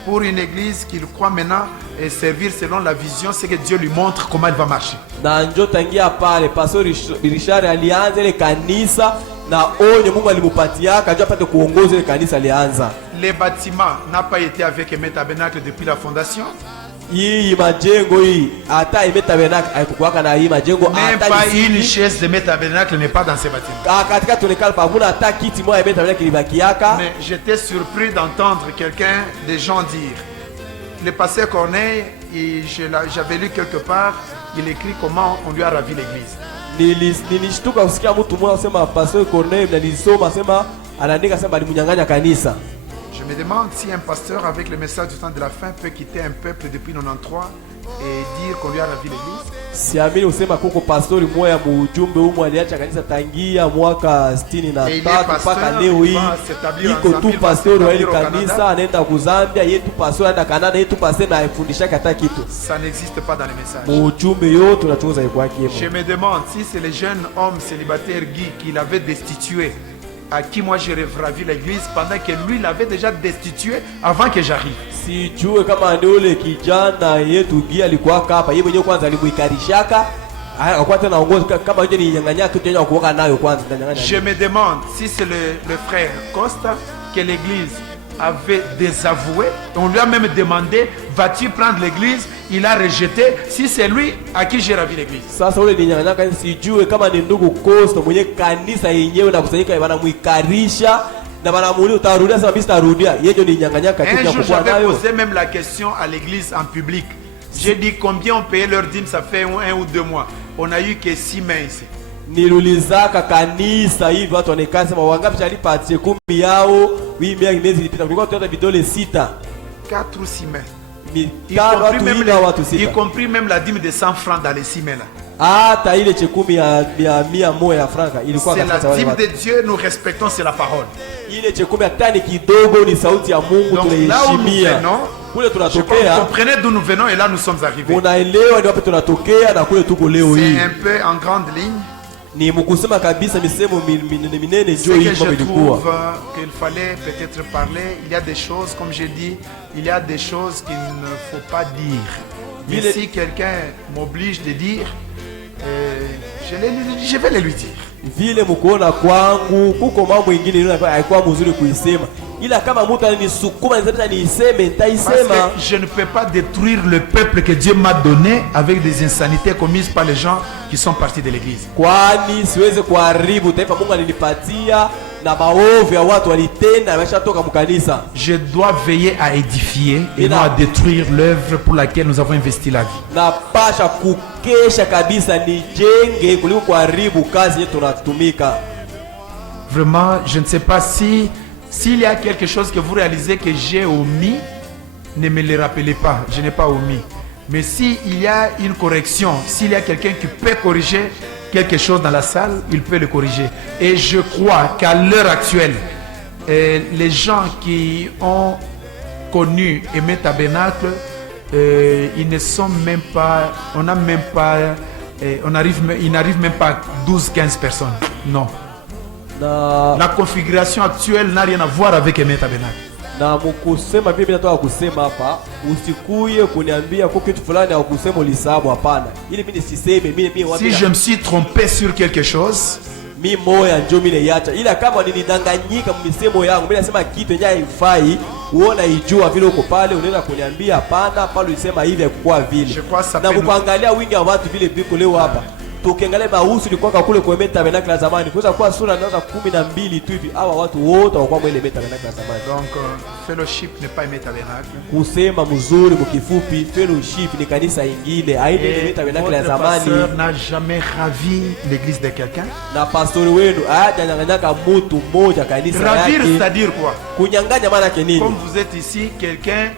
pour une église qu'il croit maintenant et servir selon la vision, c'est que Dieu lui montre comment il va marcher. Na njo tangia pale pastor Richard alianza ile kanisa na onyo Mungu alimupatia akajua apate kuongoza ile kanisa alianza. Les bâtiments n'ont pas été avec Aimé Tabernacle depuis la fondation. Hii majengo hii hata Aimé Tabernacle haikukuwaka na hii majengo Même hata pas lisiki. une chaise d'Aimé Tabernacle n'est pas dans ces bâtiments. Katika tuonekana pamuna hata kiti moja Aimé Tabernacle ilibakiaka. Mais j'étais surpris d'entendre quelqu'un, des gens dire. Le pasteur Corneille, j'avais lu quelque part, il écrit comment on lui a ravi l'église. Nilishtuka kusikia mtu mmoja anasema pastor Corneille, na nilisoma sema anaandika sema alimunyang'anya kanisa. Je me demande si un pasteur avec le message du temps de la fin peut quitter un peuple depuis 93 et dire qu'on lui a ravi l'église. Siamini usema kuko pastori moya muujumbe humu aliacha kanisa tangia mwaka 63 mpaka leo hii. Iko tu pastori wa ile kanisa anaenda kuzambia, yetu pastori anaenda Kanada, yetu pastori na afundisha hata kitu. Ça n'existe pas dans les messages. Muujumbe yote tunachunguza iko Je yake. me demande si c'est le jeune homme célibataire Guy qu'il avait destitué, à qui moi j'ai ravi l'église pendant que lui l'avait déjà destitué avant que j'arrive. Sijue kama ndio ule kijana yetu Gia alikuwa hapa, yeye mwenyewe kwanza alimuikarishaka akakuwa tena naongoza kama yeye ni nyang'anya kitu yenye kuoka nayo kwanza nyang'anya. Je me demande si c'est le frère Costa que l'église avait désavoué. On lui a même demandé, vas-tu prendre l'église? Il a rejeté. Si c'est lui à qui j'ai ravi l'église. Sasa ule ni nyang'anya kanisa, sijue kama ni ndugu Costa mwenye kanisa yenyewe na kusanyika wanamuikarisha na wanamuuliza utarudia, sasa mimi sitarudia. Yeye ni nyang'anya kitu Un ya jour, kukuwa j'avais nayo. posé même la question à l'église en public. J'ai dit combien on payait leur dîme, ça fait un ou 2 mois. On a eu que 6 mains ici. nilulizaka kanisa hivi watu wanakaa sema wangapi chalipatie 10 yao wii miezi ilipita kulikuwa tunaenda vidole 6 4 ou 6 mains. y compris même la dîme de 100 francs dans les 6 mains là. Hata ile chekumi ya 100 ya franka ilikuwa c'est la dîme de Dieu, nous respectons, c'est la parole. Ile chekumi hata ni kidogo, ni sauti ya Mungu, tunaheshimia. Kule tunatokea, comprenez d'où nous venons et là nous sommes arrivés. Unaelewa ni wapi tunatokea na kule tuko leo hii. C'est un peu en grande ligne. Ni mkusema kabisa misemo minene njoo hii kwa ilikuwa. Qu'il fallait peut-être parler, il y a des choses, comme j'ai dit, il y a des choses qu'il ne faut pas dire. Mais si quelqu'un m'oblige de dire, je vais le lui dire. Vile mkuona kwangu kuko mambo mengine ile haikuwa mzuri kuisema, ila kama mtu ananisukuma nisema niiseme nitaisema. Parce que je ne peux pas détruire le peuple que Dieu m'a donné avec des insanités commises par les gens qui sont partis de l'église. Kwani siweze kuharibu taifa Mungu alinipatia na maovu ya watu walitenda wameshatoka mkanisa. Je dois veiller à édifier et non à détruire l'œuvre pour laquelle nous avons investi la vie. Na pasha kukesha kabisa nijenge kuliko kuharibu kazi yetu tunatumika. Vraiment, je ne sais pas s'il y a quelque chose que vous réalisez que j'ai omis, ne me le rappelez pas, je n'ai pas omis. Mais s'il y a une correction, s'il y a quelqu'un qui peut corriger quelque chose dans la salle, il peut le corriger. Et je crois qu'à l'heure actuelle, les gens qui ont connu Aimé Tabernacle, ils ne sont même pas, ils n'arrivent même pas à 12-15 personnes. Non. La configuration actuelle n'a rien à voir avec Aimé Tabernacle. Na mkusema mimi natoka kusema hapa, usikuye kuniambia kwa kitu fulani au kusema ulisabu, hapana. Ili mimi nisiseme mimi si je me suis trompé sur quelque chose, mimi moya njoo mimi niacha. Ila kama nilidanganyika mmisemo yangu, mimi nasema kitu yenye haifai, uona ijua vile uko pale, unaweza kuniambia hapana, pale ulisema hivi haikuwa vile. Na kuangalia wingi wa watu vile biko leo hapa. Tukiangalia mahusu ilikuwa kule kwa Aimé Tabernacle la zamani, kuweza kuwa sura inaanza 12 tu hivi, hawa watu wote wako kwa ile Aimé Tabernacle la zamani. Donc fellowship n'est pas Aimé Tabernacle. Kusema mzuri mkifupi, fellowship ni kanisa ingine, haina Aimé Tabernacle la zamani. Le pasteur n'a jamais ravi l'église de quelqu'un. Na pastor wenu hajanyang'anyaka mtu mmoja kanisa yake. Ravir, c'est-à-dire quoi? Kunyang'anya maana yake nini? Comme vous êtes ici, quelqu'un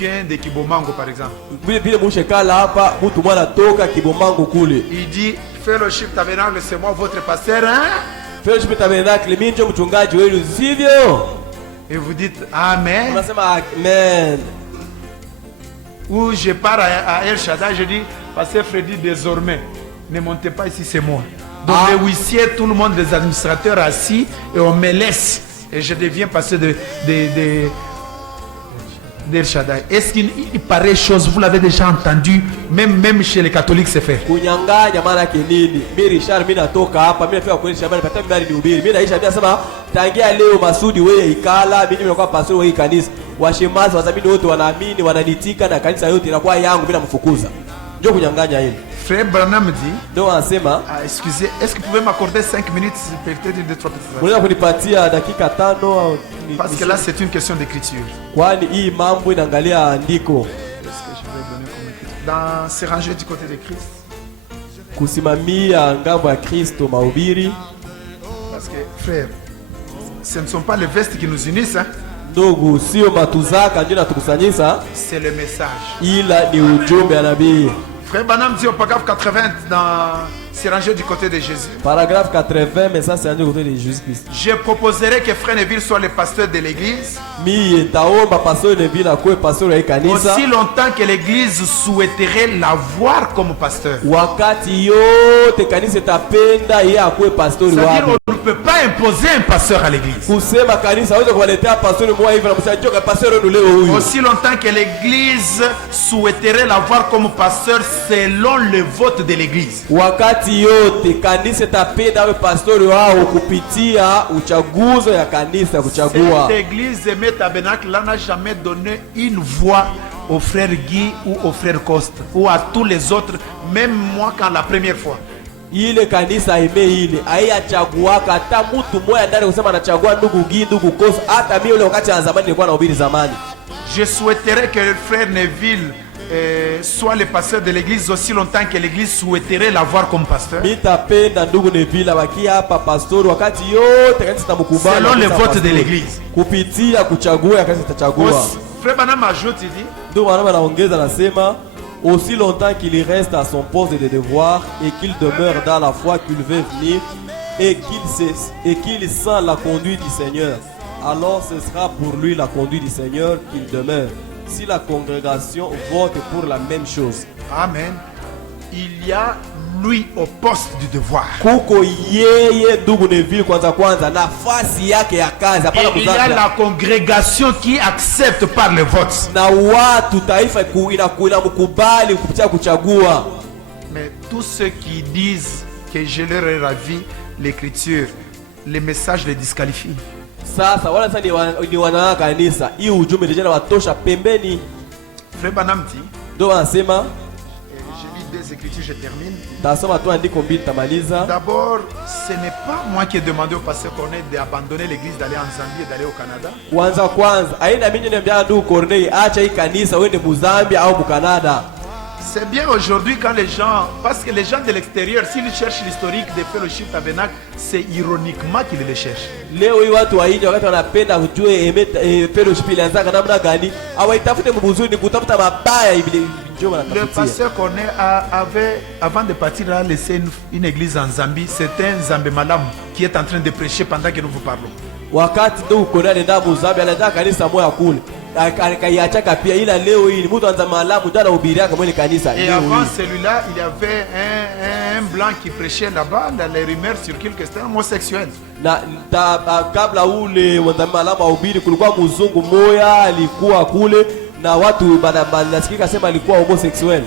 vient de Kibomango par exemple. Vile mshekala hapa, mtu mwana toka Kibomango kule. Il dit Fellowship Tabernacle, c'est moi votre pasteur, hein? Fellowship Tabernacle, mimi ndio mchungaji wenu, sivyo? Et vous dites Amen. Unasema amen. Ou je pars à El Shaddai, je dis Pasteur Freddy, désormais, ne montez pas ici, c'est moi. Donc les huissiers, tout le monde, les administrateurs assis, et on me laisse. Et je deviens pasteur d'El Shaddai. Est-ce qu'il paraît chose, vous l'avez déjà entendu, même chez les catholiques c'est fait. Kunyanganya maana yake nini? Mimi Richard, mimi natoka hapa, mimi nafika kuonyesha habari, pata mimi nihubiri. Mimi naisha mimi nasema tangia leo Masudi wewe ikala, mimi nimekuwa pastor wa hii kanisa. Washemazi wazamini wote wanaamini, wananitika na kanisa yote inakuwa yangu, mimi namfukuza. Ndio kunyanganya hili. Frère Branham dit, ndio anasema, excusez, est-ce que vous pouvez m'accorder 5 minutes peut-être de 3 minutes? Unaweza kunipatia dakika 5 au parce que là c'est une question d'écriture. Kwani hii mambo inaangalia andiko. Est-ce que je vais donner comme écriture? Dans se ranger du côté de Christ. Kusimamia ngambo ya Kristo mahubiri. Parce que frère, ce ne sont pas les vestes qui nous unissent, hein? Ndugu, sio matuzaka ndio natukusanyisa, c'est le message. Ila ni ujumbe ya nabii. Frère Branham dit au paragraphe 80 dans se ranger du côté de Jésus. Paragraphe 80, mais ça c'est du côté de Jésus-Christ. Je proposerai que Frère Neville soit le pasteur de l'église. Mi taomba pasteur Neville akuwe pasteur ya kanisa. Aussi longtemps que l'église souhaiterait l'avoir comme pasteur. Wakati yote kanisa tapenda yeye akuwe pasteur wao. C'est-à-dire on ne peut pas imposer un pasteur à l'église. Kusema kanisa hawezi kuwaletea pasteur mmoja hivi na mshajoka pasteur wenu leo huyu. Aussi longtemps que l'église souhaiterait l'avoir comme pasteur selon le vote de l'église. Wakati yote kanisa tapenda awe pastori wao kupitia uchaguzi ya kanisa kuchagua. Cette église Aimé Tabernacle n'a jamais donné une voix au frère Guy ou au frère Coste ou à tous les autres, même moi quand la première fois. Ile kanisa Aimé ile haiachagua hata mtu mmoja ndani kusema anachagua ndugu Guy, ndugu Coste. Hata mimi ile wakati wa zamani nilikuwa nahubiri zamani. Je souhaiterais que le frère Neville soit le pasteur de l'église aussi longtemps que l'église souhaiterait l'avoir comme pasteur. Mitapenda ndugu Neville abaki hapa pastori wakati yote kanisa tamkubali. Selon les votes de l'église. Kupitia kuchagua kanisa itachagua. Frère Branham ajoute, il dit. Ndugu Branham anaongeza nasema aussi longtemps qu'il reste à son poste de devoir et qu'il demeure dans la foi qu'il veut venir et qu'il sent la conduite du Seigneur, alors ce sera pour lui la conduite du Seigneur qu'il demeure. Si la congrégation vote pour la même chose. Amen. Il y a lui au poste du devoir. Kuko yeye ndugu Neville kwanza nafasi yake ya kazi hapana il y a la congrégation qui accepte par le vote. Na watu taifa inamkubali kupitia kuchagua. Mais tous ceux qui disent que je leur ai ravi l'écriture, les messages les disqualifient. Sasa wala sasa ni wana kanisa hii ujumbe tena watosha pembeni. Frère Branham dit, ndio anasema je lis deux écritures, je termine. Tasoma tu andiko mbili tamaliza. D'abord, ce n'est pas moi qui ai demandé au pasteur Corneille d'abandonner l'église, d'aller en Zambie et d'aller au Canada. Kwanza aina mimi niambia ndugu Corneille acha hii kanisa uende Mozambia au Canada. C'est bien aujourd'hui quand les gens, parce que les gens de l'extérieur, s'ils cherchent l'historique des fellowship tabernacle, c'est ironiquement qu'ils le cherchent. Leo hii watu wa nje wakati wanapenda kujue fellowship ilianza namna gani, hawaitafute mbuzuni kutafuta mabaya hivi ndio wanatafutia. Le pasteur Corneille avait, avant de partir, a laissé une église en Zambie. C'est un Zambé Malam qui est en train de prêcher pendant que nous vous parlons. Wakati ndio Corneille alienda Mozambia, alienda kanisa moja kule. Akaiachaka pia ila leo hii mtu anza malamu ndio anahubiria kama ile kanisa. Et avant celui-là, il y avait un blanc qui prêchait là-bas, les rumeurs circulent que c'était homosexuel. Na kabla ule malamu ahubiri kulikuwa mzungu moya alikuwa kule na watu nasikia sema alikuwa homosexuel.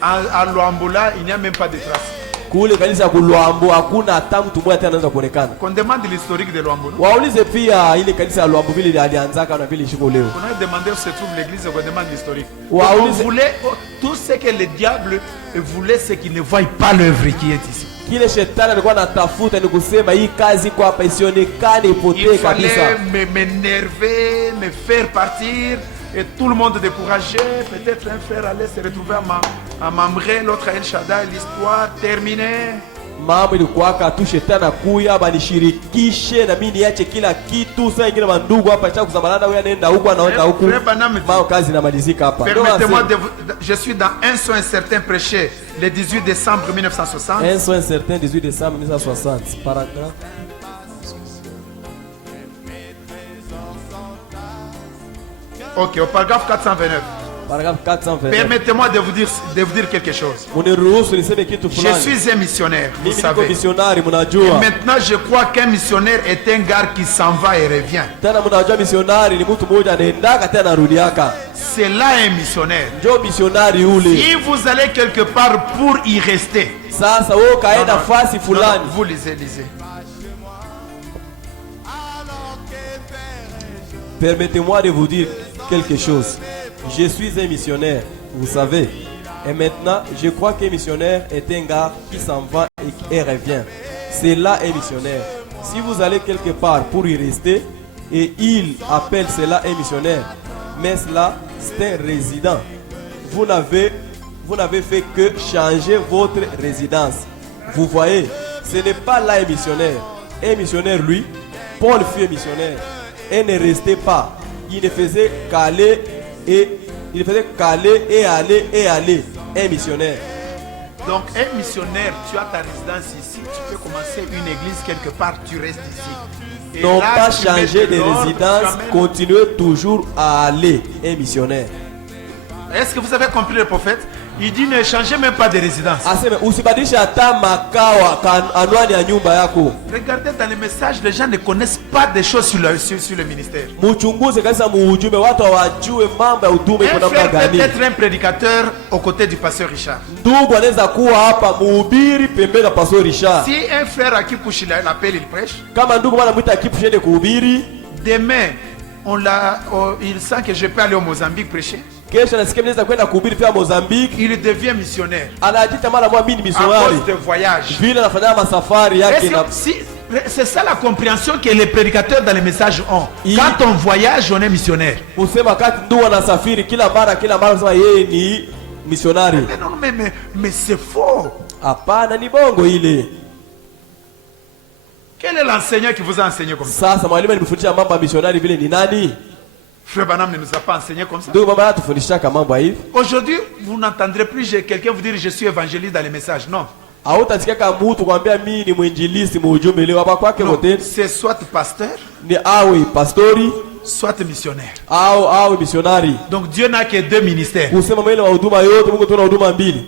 À Luambula, il n'y a même pas de traces. Kule kanisa Luambo hakuna hata mtu mmoja tena anaweza kuonekana. Qu'on demande l'historique de Luambo. Waulize pia ile kanisa Luambo vile alianzaka na vile shiko leo. On a demandé où se trouve l'église, on demande l'historique. On voulait tout ce que le diable voulait, c'est qu'il ne voie pas l'œuvre qui est ici. Kile shetani alikuwa anatafuta ni kusema hii kazi kwa hapa isionekane ipotee kabisa. Il fallait m'énerver, me faire partir. Et tout le monde découragé. Peut-être un frère allait se retrouver à Mamre, l'autre à El Shaddai, l'histoire terminée. Mambo ilikuwaka tu shetani akuya banishirikishe na mimi niache kila kitu. Sasa ingine mandugu hapa cha kuzamalana wewe anaenda huko anaenda huko. Mao kazi inamalizika hapa. Permettez-moi je suis dans un soin certain prêché le 18 décembre 1960. Un soin certain 18 décembre 1960. Paragraphe. Ok, au paragraphe 429. Paragraphe 429. Permettez-moi de vous dire quelque chose. Je suis un missionnaire, vous savez. Et maintenant, je crois qu'un missionnaire est un gars qui s'en va et revient. C'est là un missionnaire. Si vous allez quelque part pour y rester. Non, vous lisez. Permettez-moi de vous dire quelque chose. Je suis un missionnaire, vous savez. Et maintenant, je crois qu'un missionnaire est un gars qui s'en va et revient. C'est là un missionnaire. Si vous allez quelque part pour y rester, et il appelle cela un missionnaire, mais cela, c'est un résident. Vous n'avez fait que changer votre résidence. Vous voyez, ce n'est pas là un missionnaire. Un missionnaire, lui, Paul fut un missionnaire. Et ne restait pas. Il ne faisait qu'aller et aller. Un missionnaire. Donc un missionnaire, tu as ta résidence ici, tu peux commencer une église quelque part, tu restes ici. Non pas changer de résidence, continuer toujours à aller. Un missionnaire. Est-ce que vous avez compris le prophète? Il dit ne changez même pas de résidence. Regardez dans les messages, les gens ne connaissent pas des choses sur le ministère. Un frère peut être un prédicateur aux côtés du pasteur Richard. Si un frère à Kipushi l'appelle, il prêche. Demain, il sent que je peux aller au Mozambique prêcher. Il devient missionnaire. À cause de voyage. C'est ça la compréhension que les prédicateurs dans les messages ont. Quand on voyage, on est missionnaire. Usema kati ndugu anasafiri kila mara sema yeye ni missionnaire. Mais c'est faux. Hapana, ni bongo ile. Quel est l'enseignant qui vous a enseigné comme ça? Sasa mwalimu alimfundisha mambo ya missionnaire vile ni nani? Frère Branham ne nous a pas enseigné comme ça. Ndugu baba atufundisha kama mambo hivi. Aujourd'hui, vous n'entendrez plus quelqu'un vous dire je suis évangéliste dans les messages. Non. Hautasikia kama mtu kwambia mimi ni mwinjilisti mujumbe leo hapa kwake wote. C'est soit pasteur, ni awe pastori, soit missionnaire. Awe missionnaire. Donc Dieu n'a que deux ministères. Kusema mwele wa huduma yote Mungu tuna huduma mbili.